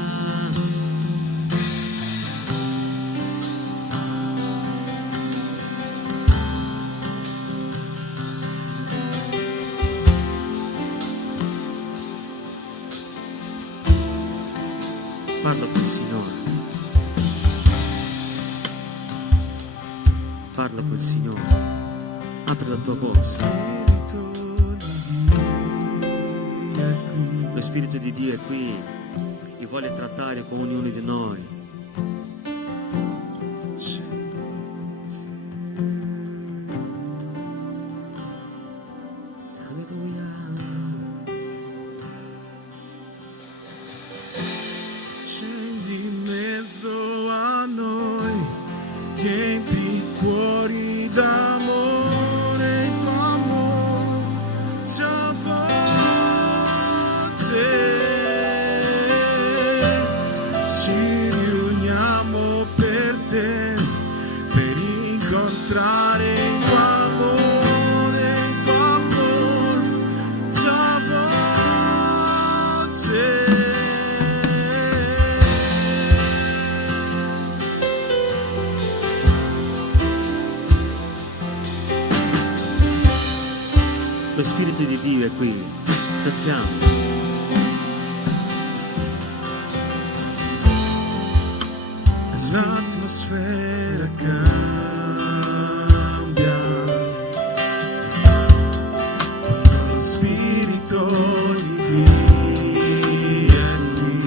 Parla col Signore. Parla col Signore. Apri la tua bocca. Lo Spirito di Dio è qui e vuole trattare con ognuno di noi. Lo Spirito di Dio è qui, cantiamo. L'atmosfera cambia, lo Spirito di Dio è qui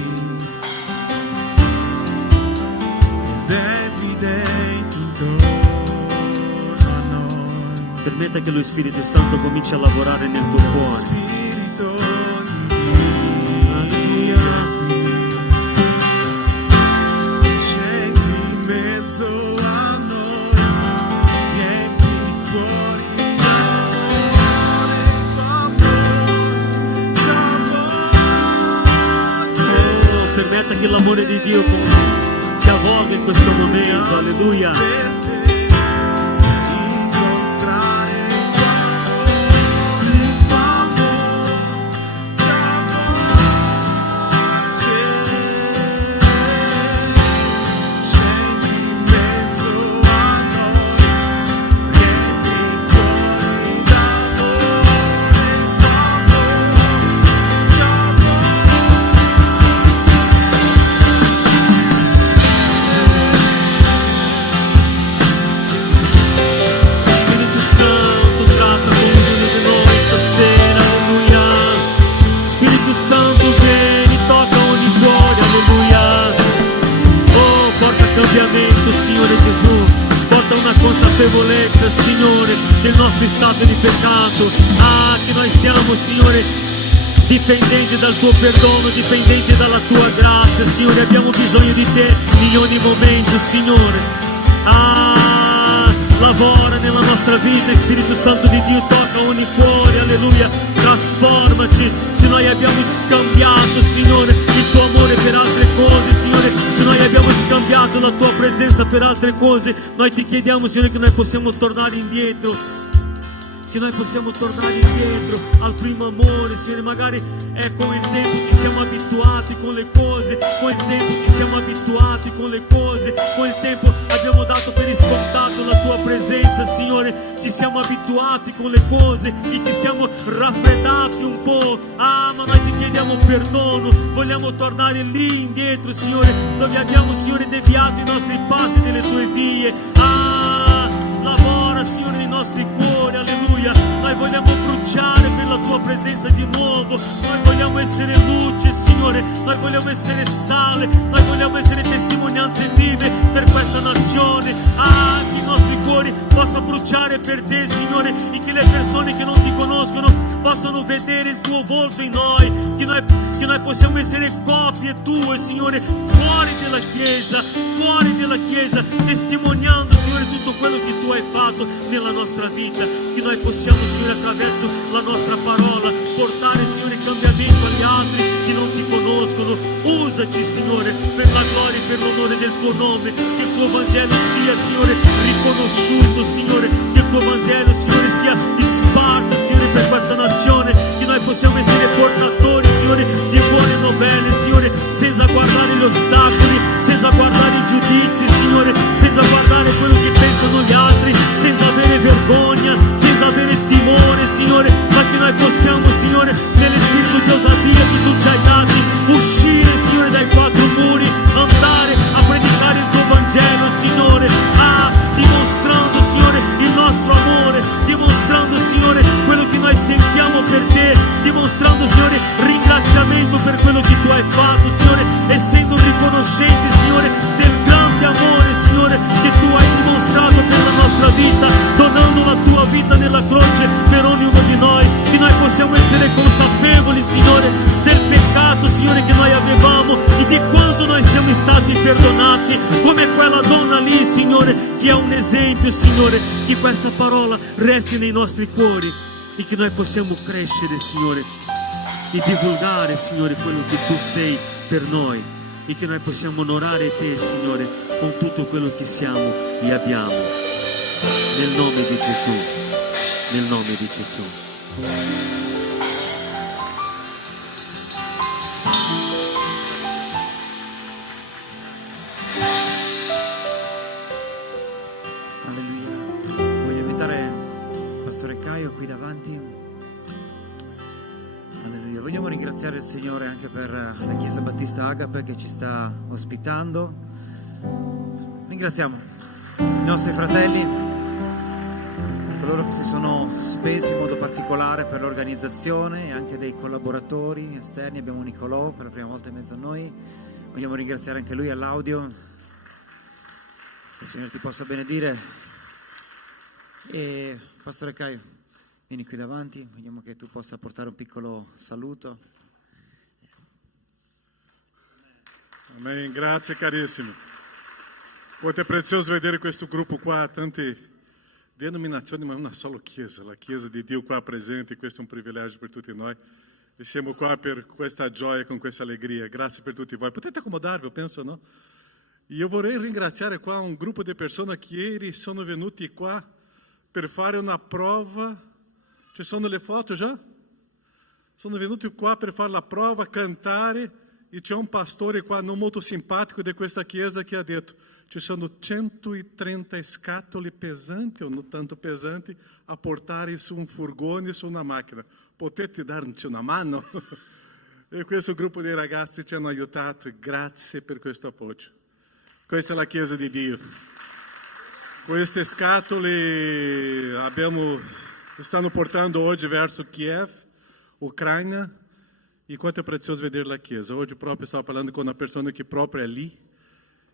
ed è evidente intorno a noi. Permetta che lo Spirito Santo cominci a lavorare nel tuo cuore. Spirito di Dio è qui. Scendi in mezzo a noi, riempi i cuori d'amore, Oh, permetta che l'amore di Dio ci avvolga in questo momento, alleluia. Signore Gesù, porta una consapevolezza, Signore, del nostro stato di peccato. Che noi siamo, Signore, dipendenti dal tuo perdono, dipendenti dalla tua grazia, Signore. Abbiamo bisogno di te in ogni momento, Signore. Lavora nella nostra vita, Spirito Santo di Dio, tocca ogni cuore, alleluia. Trasformaci. Se noi abbiamo scambiato, Signore, il tuo amore per altre cose, Signore, se noi abbiamo scambiato la tua presenza per altre cose, noi ti chiediamo, Signore, che noi possiamo tornare indietro, che noi possiamo tornare indietro al primo amore, Signore. Magari con il tempo ci siamo abituati con le cose, con il tempo ci siamo abituati con le cose, con il tempo abbiamo dato per scontato la tua presenza, Signore. Ci siamo abituati con le cose e ci siamo raffreddati un po'. Ma noi ti chiediamo perdono, vogliamo tornare lì indietro, Signore, dove abbiamo, Signore, deviato i nostri passi delle tue vie. Lavora, Signore, nei nostri cuori, alleluia. Noi vogliamo bruciare per la tua presenza di nuovo. Noi vogliamo essere luce, Signore. Noi vogliamo essere sale. Noi vogliamo essere testimonianze vive per questa nazione. Che i nostri cuori possano bruciare per te, Signore, e che le persone che non ti conoscono possano vedere il tuo volto in noi. Che noi possiamo essere copie tue, Signore, fuori della Chiesa, testimoniando, Signore, tutto quello che tu hai fatto nella nostra vita. Che noi possiamo, Signore, attraverso la nostra parola portare, Signore, cambiamento agli altri che non ti conoscono. Usaci, Signore, per la gloria e per l'onore del tuo nome. Che il tuo Vangelo sia, Signore, riconosciuto, Signore. Che il tuo Vangelo, Signore, sia sparso, Signore, per questa nazione. Che noi possiamo essere portatori, Signore, di buone novelle, Signore, senza guardare gli ostacoli, senza guardare i giudizi, Signore, senza guardare quello che pensano gli altri, senza avere vergogna, senza avere timore, Signore, ma che noi possiamo, Signore, nelle spirito di osadia che tu ci hai dati, uscire, Signore, dai quattro muri, andare a predicare il tuo Vangelo, Signore, dimostrando, Signore, il nostro amore, dimostrando, Signore, quello che noi sentiamo per te, dimostrando, Signore, ringraziamento per quello che tu hai fatto, Signore, e Signore, del peccato, Signore, che noi avevamo e di quanto noi siamo stati perdonati, come quella donna lì, Signore, che è un esempio, Signore, che questa parola resti nei nostri cuori e che noi possiamo crescere, Signore, e divulgare, Signore, quello che Tu sei per noi e che noi possiamo onorare Te, Signore, con tutto quello che siamo e abbiamo. Nel nome di Gesù, nel nome di Gesù. Alleluia. Voglio invitare il Pastore Caio qui davanti. Alleluia. Vogliamo ringraziare il Signore anche per la Chiesa Battista Agape che ci sta ospitando. Ringraziamo i nostri fratelli, coloro che si sono spesi in modo particolare per l'organizzazione, e anche dei collaboratori esterni. Abbiamo Nicolò per la prima volta in mezzo a noi. Vogliamo ringraziare anche lui all'audio. Che il Signore ti possa benedire. E Pastore Caio, vieni qui davanti, vogliamo che tu possa portare un piccolo saluto. Amém. Grazie carissimo. Quanto è prezioso vedere questo gruppo qua, tante denominazioni, ma una sola chiesa, la Chiesa di Dio qua presente. Questo è un privilegio per tutti noi. E siamo qua per questa gioia, con questa allegria. Grazie per tutti voi. Potete accomodarvi, io penso, no? Io vorrei ringraziare qua un gruppo di persone che ieri sono venuti qua per fare una prova. Ci sono le foto già? Sono venuti qua per fare la prova, cantare, e c'è un pastore qua non molto simpatico di questa chiesa che ha detto: ci sono 130 scatole pesanti o non tanto pesanti a portare su un furgone, su una macchina. Potete darci una mano? E questo gruppo di ragazzi ci hanno aiutato. Grazie per questo appoggio. Questa è la Chiesa di Dio. Queste scatole stanno portando oggi verso Kiev, Ucraina, e quanto è prezioso vedere la Chiesa. Oggi proprio stavo parlando con una persona che proprio è lì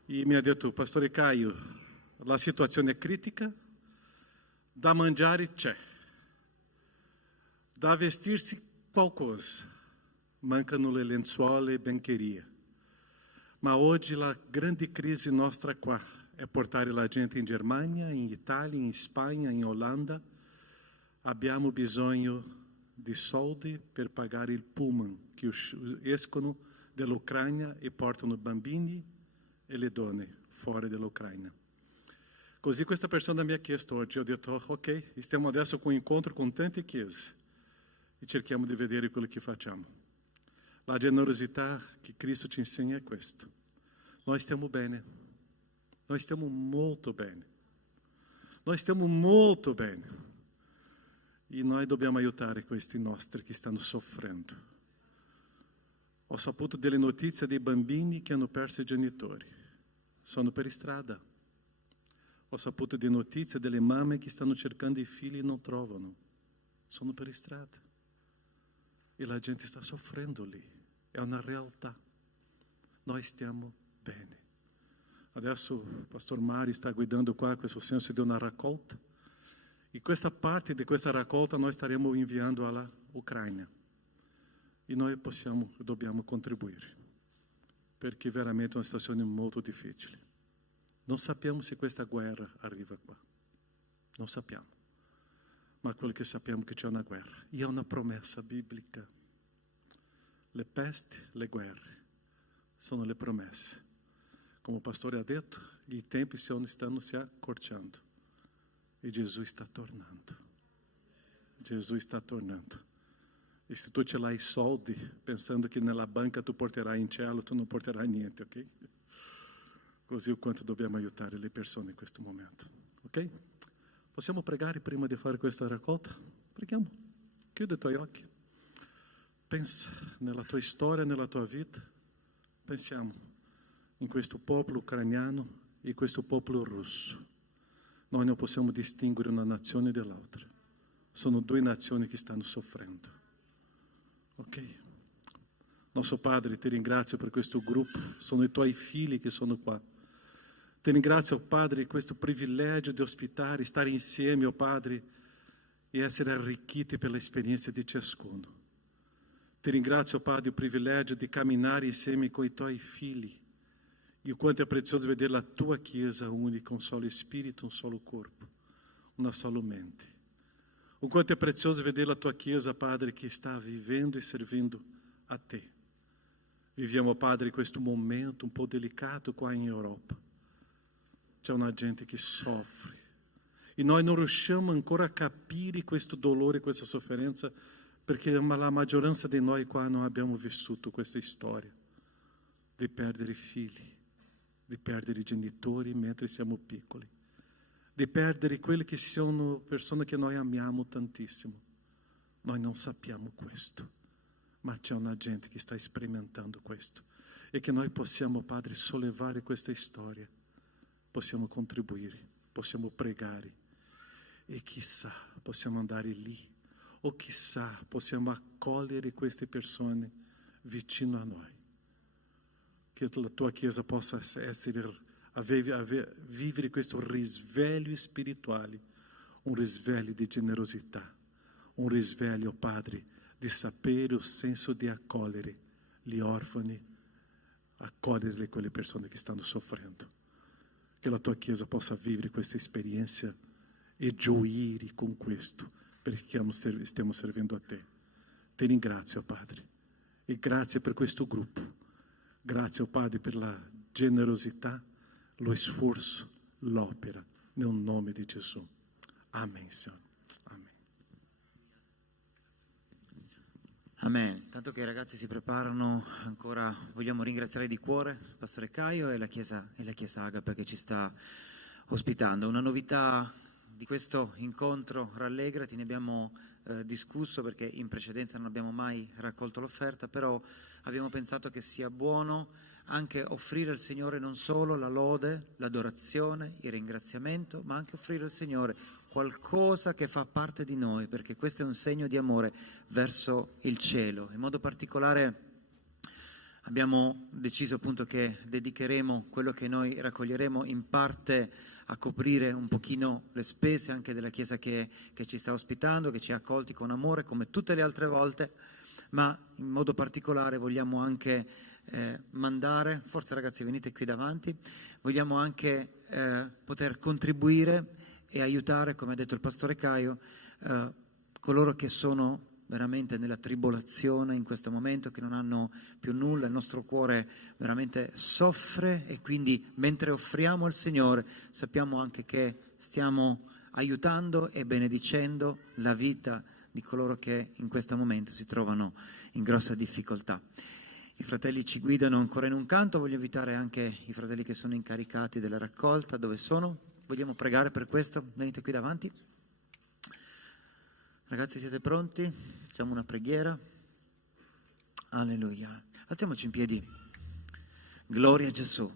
e mi ha detto: Pastore Caio, la situazione è critica, da mangiare c'è, da vestirsi qualcosa, mancano le lenzuola e biancheria. Ma oggi la grande crisi nostra qua è portare la gente in Germania, in Italia, in Spagna, in Olanda. Abbiamo bisogno di soldi per pagare il pullman che escono dall'Ucraina e portano bambini e le donne fuori dall'Ucraina. Così questa persona mi ha chiesto oggi, ho detto: ok, stiamo adesso con un incontro con tante chiese e cerchiamo di vedere quello che facciamo. La generosità che Cristo ci insegna è questo. Noi stiamo bene, noi stiamo molto bene, noi stiamo molto bene e noi dobbiamo aiutare questi nostri che stanno soffrendo. Ho saputo delle notizie dei bambini che hanno perso i genitori, sono per strada. Ho saputo di notizie delle mamme che stanno cercando i figli e non trovano, sono per strada. E la gente sta soffrendo lì. È una realtà. Noi stiamo bene. Adesso il Pastor Mario sta guidando qua questo senso di una raccolta. E questa parte di questa raccolta noi staremo inviando alla Ucraina. E noi dobbiamo contribuire. Perché veramente è una situazione molto difficile. Non sappiamo se questa guerra arriva qua. Non sappiamo. Ma quello che sappiamo è che c'è una guerra. E è una promessa biblica. Le pesti, le guerre, sono le promesse. Come il pastore ha detto, i tempi stanno si accorciando e Gesù sta tornando. Gesù sta tornando. E se tu ce l'hai i soldi, pensando che nella banca tu porterai in cielo, tu non porterai niente, ok? Così è quanto dobbiamo aiutare le persone in questo momento, ok? Possiamo pregare prima di fare questa raccolta? Preghiamo. Chiudi i tuoi occhi. Pensa nella tua storia, nella tua vita. Pensiamo in questo popolo ucraniano e questo popolo russo. Noi non possiamo distinguere una nazione dall'altra. Sono due nazioni che stanno soffrendo. Ok? Nostro Padre, ti ringrazio per questo gruppo. Sono i tuoi figli che sono qua. Ti ringrazio, Padre, per questo privilegio di ospitare, stare insieme, oh Padre, e essere arricchiti per l'esperienza di ciascuno. Ti ringrazio, Padre, il privilegio di camminare insieme con i tuoi figli. E o quanto è prezioso vedere la tua Chiesa unica, un solo spirito, un solo corpo, una sola mente. O quanto è prezioso vedere la tua Chiesa, Padre, che sta vivendo e servindo a te. Viviamo, Padre, questo momento un po' delicato qua in Europa. C'è una gente che soffre. E noi non riusciamo ancora a capire questo dolore, questa sofferenza, perché la maggioranza di noi qua non abbiamo vissuto questa storia di perdere figli, di perdere genitori mentre siamo piccoli, di perdere quelli che sono persone che noi amiamo tantissimo. Noi non sappiamo questo, ma c'è una gente che sta sperimentando questo e che noi possiamo, Padre, sollevare questa storia, possiamo contribuire, possiamo pregare e chissà possiamo andare lì o chissà possiamo accogliere queste persone vicino a noi. Che la tua Chiesa possa vivere questo risveglio spirituale, un risveglio di generosità, un risveglio, Padre, di sapere il senso di accogliere gli orfani, accogliere quelle persone che stanno soffrendo. Che la tua Chiesa possa vivere questa esperienza e gioire con questo, perché stiamo servendo a te. Ti ringrazio, Padre, e grazie per questo gruppo. Grazie, oh Padre, per la generosità, lo sforzo, l'opera, nel nome di Gesù. Amen, Signore. Amen. Amen. Tanto che i ragazzi si preparano, ancora vogliamo ringraziare di cuore il Pastore Caio e la Chiesa Agape che ci sta ospitando. Una novità di questo incontro Rallegrati, ne abbiamo discusso perché in precedenza non abbiamo mai raccolto l'offerta, però abbiamo pensato che sia buono anche offrire al Signore non solo la lode, l'adorazione, il ringraziamento, ma anche offrire al Signore qualcosa che fa parte di noi, perché questo è un segno di amore verso il cielo. In modo particolare abbiamo deciso appunto che dedicheremo quello che noi raccoglieremo in parte a coprire un pochino le spese anche della Chiesa che ci sta ospitando, che ci ha accolti con amore come tutte le altre volte, ma in modo particolare vogliamo anche mandare, forse ragazzi venite qui davanti, vogliamo anche poter contribuire e aiutare, come ha detto il Pastore Caio, coloro che sono veramente nella tribolazione in questo momento, che non hanno più nulla. Il nostro cuore veramente soffre e quindi mentre offriamo al Signore sappiamo anche che stiamo aiutando e benedicendo la vita di coloro che in questo momento si trovano in grossa difficoltà. I fratelli ci guidano ancora in un canto, voglio invitare anche i fratelli che sono incaricati della raccolta, dove sono? Vogliamo pregare per questo? Venite qui davanti. Ragazzi, siete pronti? Facciamo una preghiera. Alleluia. Alziamoci in piedi. Gloria a Gesù.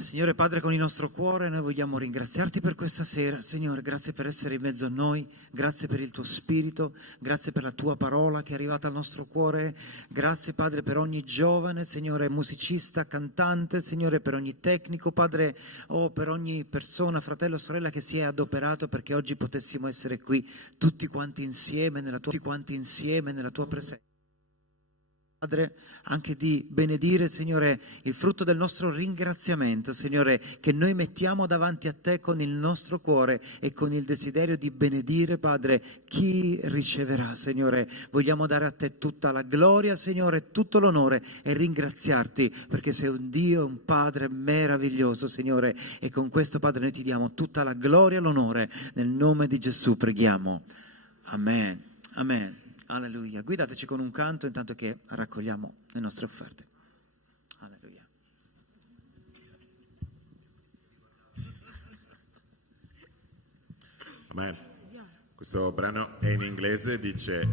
Signore Padre, con il nostro cuore noi vogliamo ringraziarti per questa sera. Signore, grazie per essere in mezzo a noi, grazie per il tuo Spirito, grazie per la tua parola che è arrivata al nostro cuore. Grazie Padre per ogni giovane, Signore, musicista, cantante, Signore, per ogni tecnico, Padre, per ogni persona, fratello, sorella che si è adoperato perché oggi potessimo essere qui tutti quanti insieme nella tua presenza. Padre, anche di benedire, Signore, il frutto del nostro ringraziamento, Signore, che noi mettiamo davanti a Te con il nostro cuore e con il desiderio di benedire, Padre, chi riceverà, Signore. Vogliamo dare a Te tutta la gloria, Signore, tutto l'onore e ringraziarti perché sei un Dio, un Padre meraviglioso, Signore, e con questo, Padre, noi ti diamo tutta la gloria e l'onore. Nel nome di Gesù preghiamo. Amen. Amen. Alleluia. Guidateci con un canto intanto che raccogliamo le nostre offerte. Alleluia. Amen. Questo brano è in inglese, dice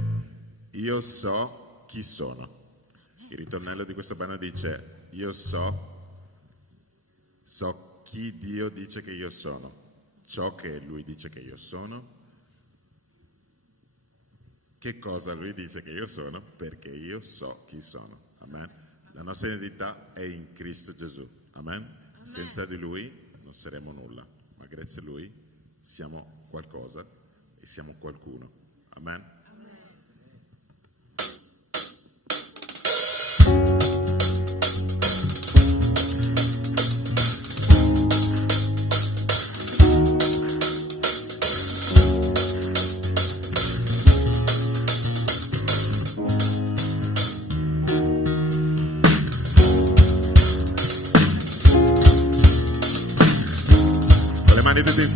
io so chi sono. Il ritornello di questo brano dice io so chi Dio dice che io sono, ciò che Lui dice che io sono, che cosa Lui dice che io sono, perché io so chi sono. Amen. La nostra identità è in Cristo Gesù. Amen. Senza di Lui non saremo nulla, ma grazie a Lui siamo qualcosa e siamo qualcuno. Amen.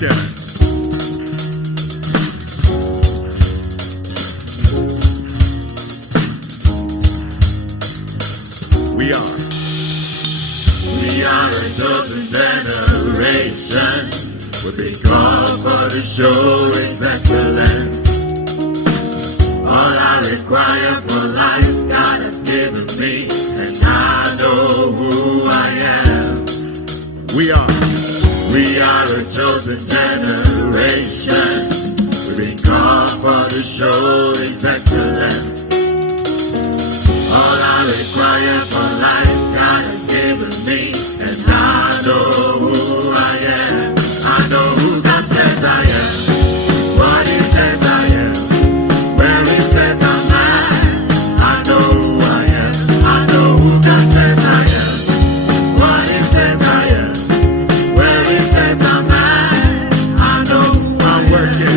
insieme. We are a chosen generation. We've been called for to show His excellence. All I require for life, God has given me, and I know who I am. We are a chosen generation. We've been called for to show His excellence. All I require for life, God has given me, and I know who I am. I know who God says I am, what He says I am, where He says I'm at. I know who I am. I know who God says I am, what He says I am, where He says I'm at. I know who I'm working.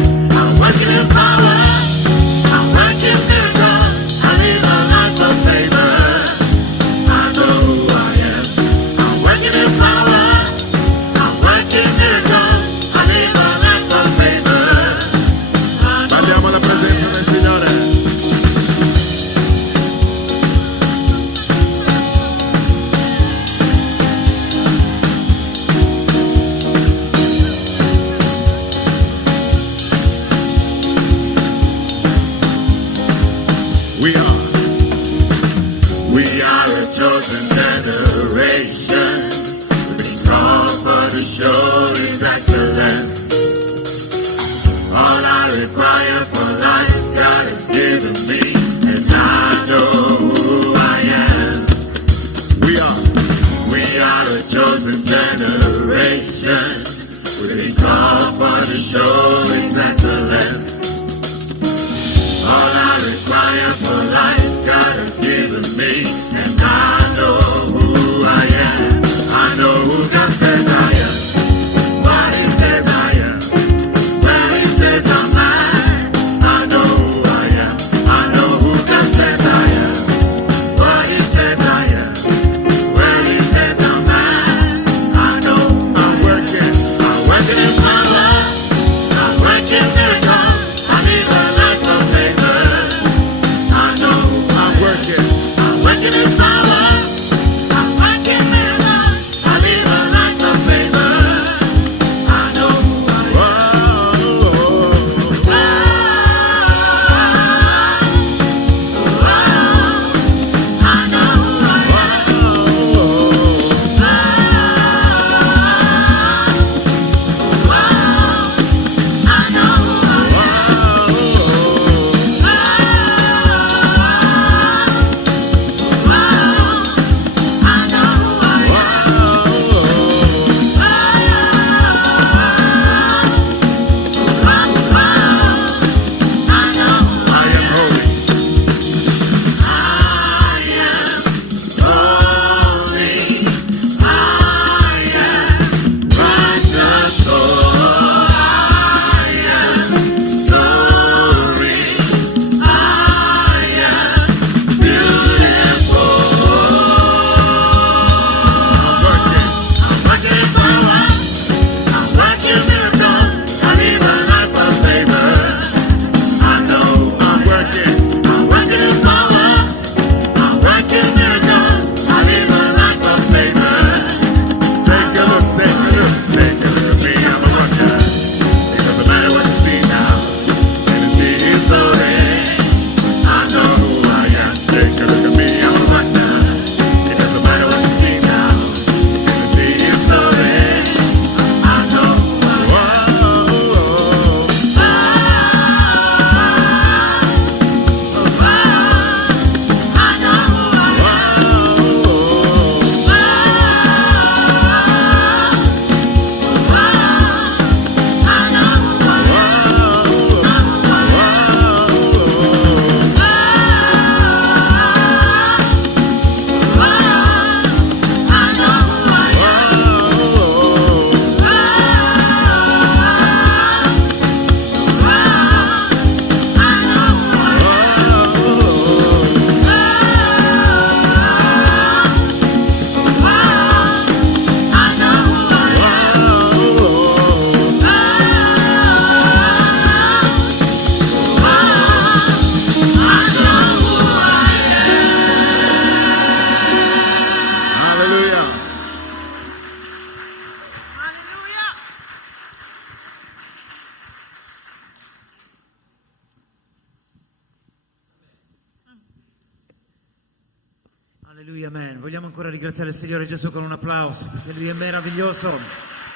Alleluia, amen. Vogliamo ancora ringraziare il Signore Gesù con un applauso, perché Lui è meraviglioso,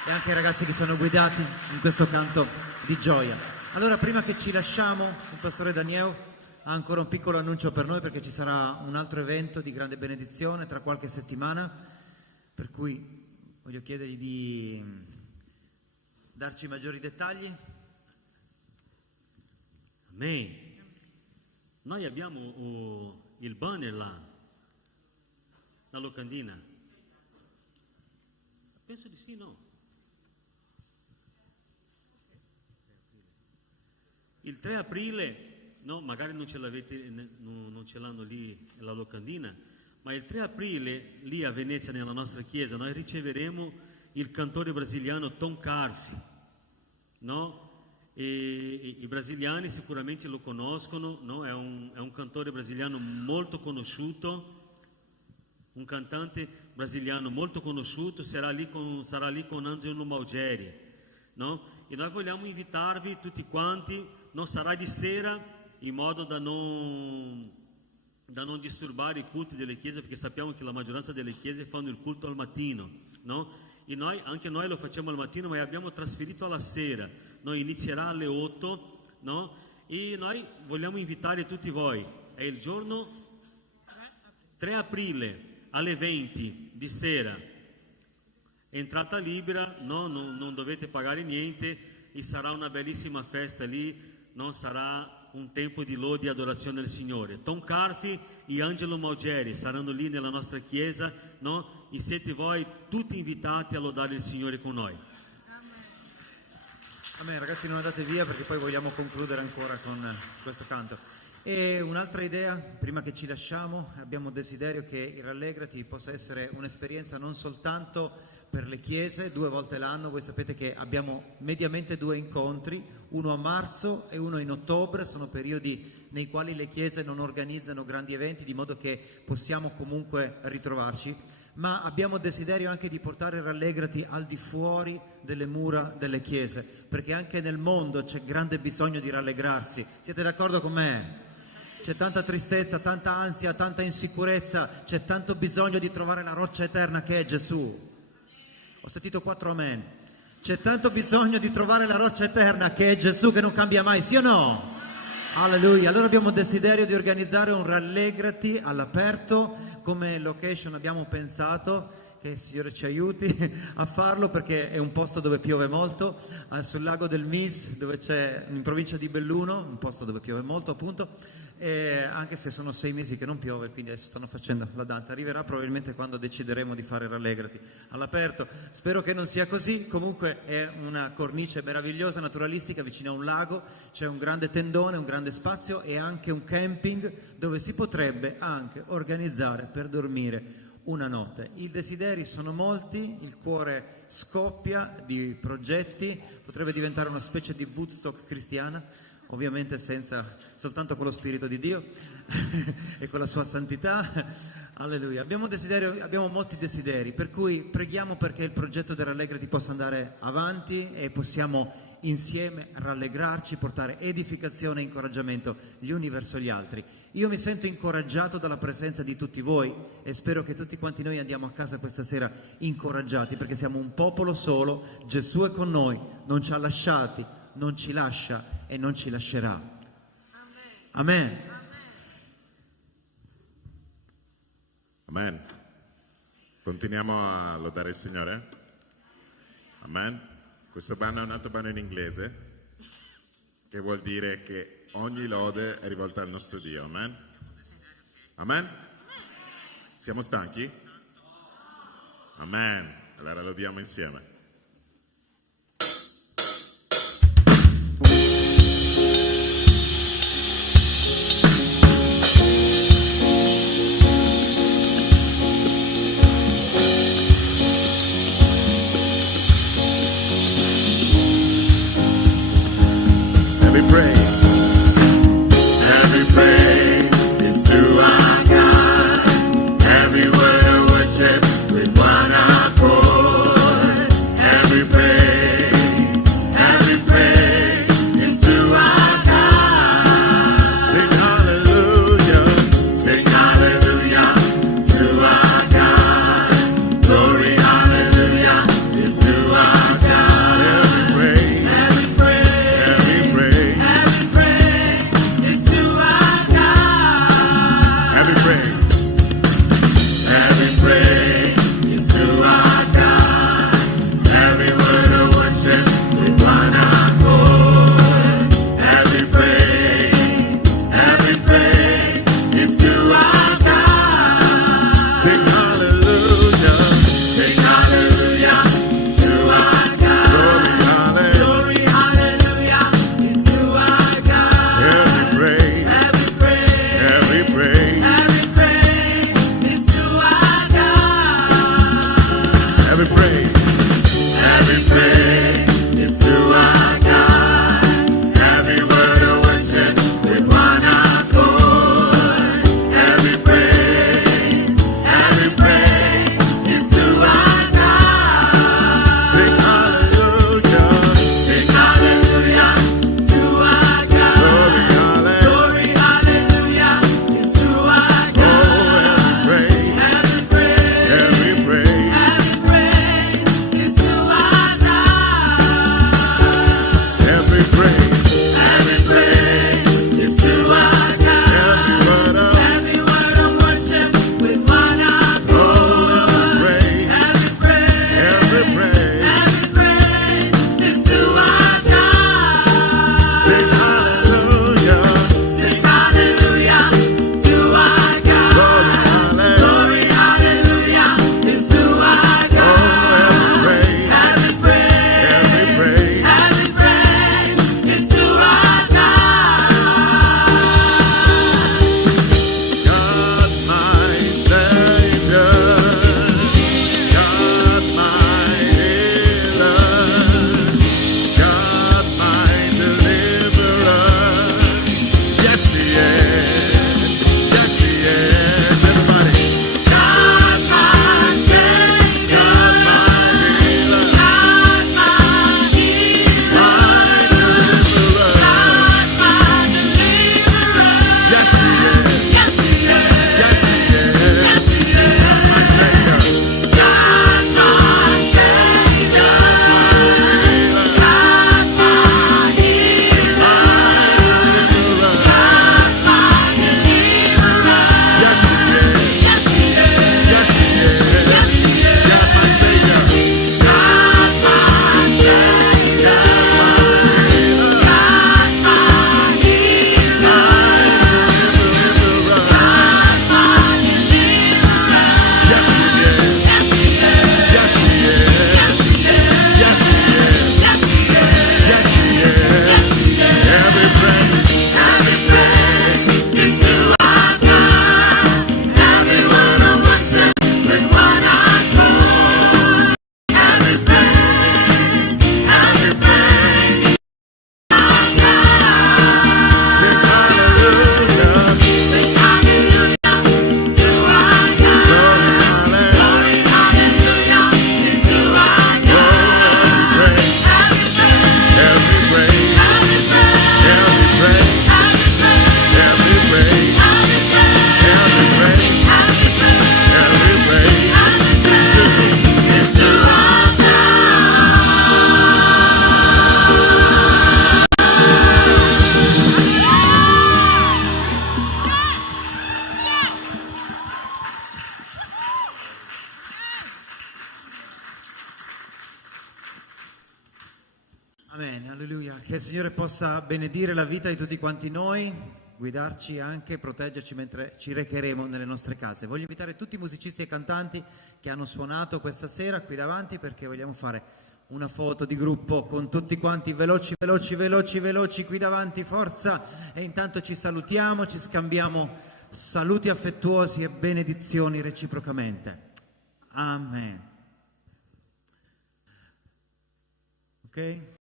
e anche i ragazzi che ci hanno guidati in questo canto di gioia. Allora, prima che ci lasciamo, il pastore Daniel ha ancora un piccolo annuncio per noi, perché ci sarà un altro evento di grande benedizione tra qualche settimana, per cui voglio chiedergli di darci maggiori dettagli. Amen. Noi abbiamo il banner là, la locandina. Penso di sì, no? Il 3 aprile, no, magari non ce l'avete, non ce l'hanno lì la locandina, ma il 3 aprile lì a Venezia, nella nostra chiesa, noi riceveremo il cantore brasiliano Tom Carfi, no? E i brasiliani sicuramente lo conoscono, no? È un cantore brasiliano molto conosciuto, un cantante brasiliano molto conosciuto, sarà lì con Angelo Malgeri, no? E noi vogliamo invitarvi tutti quanti, non sarà di sera, in modo da non disturbare i culti delle chiese, perché sappiamo che la maggioranza delle chiese fanno il culto al mattino, no? E anche noi lo facciamo al mattino, ma abbiamo trasferito alla sera. Noi inizierà alle 8, no? E noi vogliamo invitare tutti voi. È il giorno 3 aprile alle 20 di sera. Entrata libera, no? Non dovete pagare niente, e sarà una bellissima festa lì, no? Sarà un tempo di lode e adorazione al Signore. Tom Carfi e Angelo Malgeri saranno lì nella nostra chiesa, no? E siete voi tutti invitati a lodare il Signore con noi. Amen, ragazzi, non andate via, perché poi vogliamo concludere ancora con questo canto. E un'altra idea, prima che ci lasciamo, abbiamo desiderio che il Rallegrati possa essere un'esperienza non soltanto per le chiese, 2 volte l'anno. Voi sapete che abbiamo mediamente 2 incontri, uno a marzo e uno in ottobre. Sono periodi nei quali le chiese non organizzano grandi eventi, di modo che possiamo comunque ritrovarci, ma abbiamo desiderio anche di portare il Rallegrati al di fuori delle mura delle chiese, perché anche nel mondo c'è grande bisogno di rallegrarsi. Siete d'accordo con me? C'è tanta tristezza, tanta ansia, tanta insicurezza, c'è tanto bisogno di trovare la roccia eterna che è Gesù. Ho sentito 4 amen. C'è tanto bisogno di trovare la roccia eterna che è Gesù, che non cambia mai, sì o no? Alleluia. Allora abbiamo desiderio di organizzare un Rallegrati all'aperto. Come location abbiamo pensato, che il Signore ci aiuti a farlo, perché è un posto dove piove molto, sul lago del Mis, dove c'è, in provincia di Belluno, un posto dove piove molto appunto, e anche se sono 6 mesi che non piove, quindi adesso stanno facendo la danza. Arriverà probabilmente quando decideremo di fare Rallegrati all'aperto. Spero che non sia così. Comunque è una cornice meravigliosa, naturalistica, vicino a un lago. C'è un grande tendone, un grande spazio e anche un camping dove si potrebbe anche organizzare per dormire una notte. I desideri sono molti, il cuore scoppia di progetti. Potrebbe diventare una specie di Woodstock cristiana, ovviamente soltanto con lo Spirito di Dio e con la sua santità. Alleluia. Abbiamo molti desideri, per cui preghiamo perché il progetto del Rallegrati possa andare avanti e possiamo insieme rallegrarci, portare edificazione e incoraggiamento gli uni verso gli altri. Io mi sento incoraggiato dalla presenza di tutti voi e spero che tutti quanti noi andiamo a casa questa sera incoraggiati, perché siamo un popolo solo. Gesù è con noi, non ci ha lasciati, non ci lascia e non ci lascerà. Amen. Amen. Continuiamo a lodare il Signore. Amen. Questo brano è un altro brano in inglese, che vuol dire che ogni lode è rivolta al nostro Dio. Amen. Amen. Siamo stanchi? Amen. Allora lodiamo insieme. Every praise is to our God. Every word of worship with one accord. il Signore possa benedire la vita di tutti quanti noi, guidarci anche, proteggerci mentre ci recheremo nelle nostre case. Voglio invitare tutti i musicisti e cantanti che hanno suonato questa sera qui davanti, perché vogliamo fare una foto di gruppo con tutti quanti, veloci qui davanti, forza. E intanto ci salutiamo, ci scambiamo saluti affettuosi e benedizioni reciprocamente. Amen. Ok?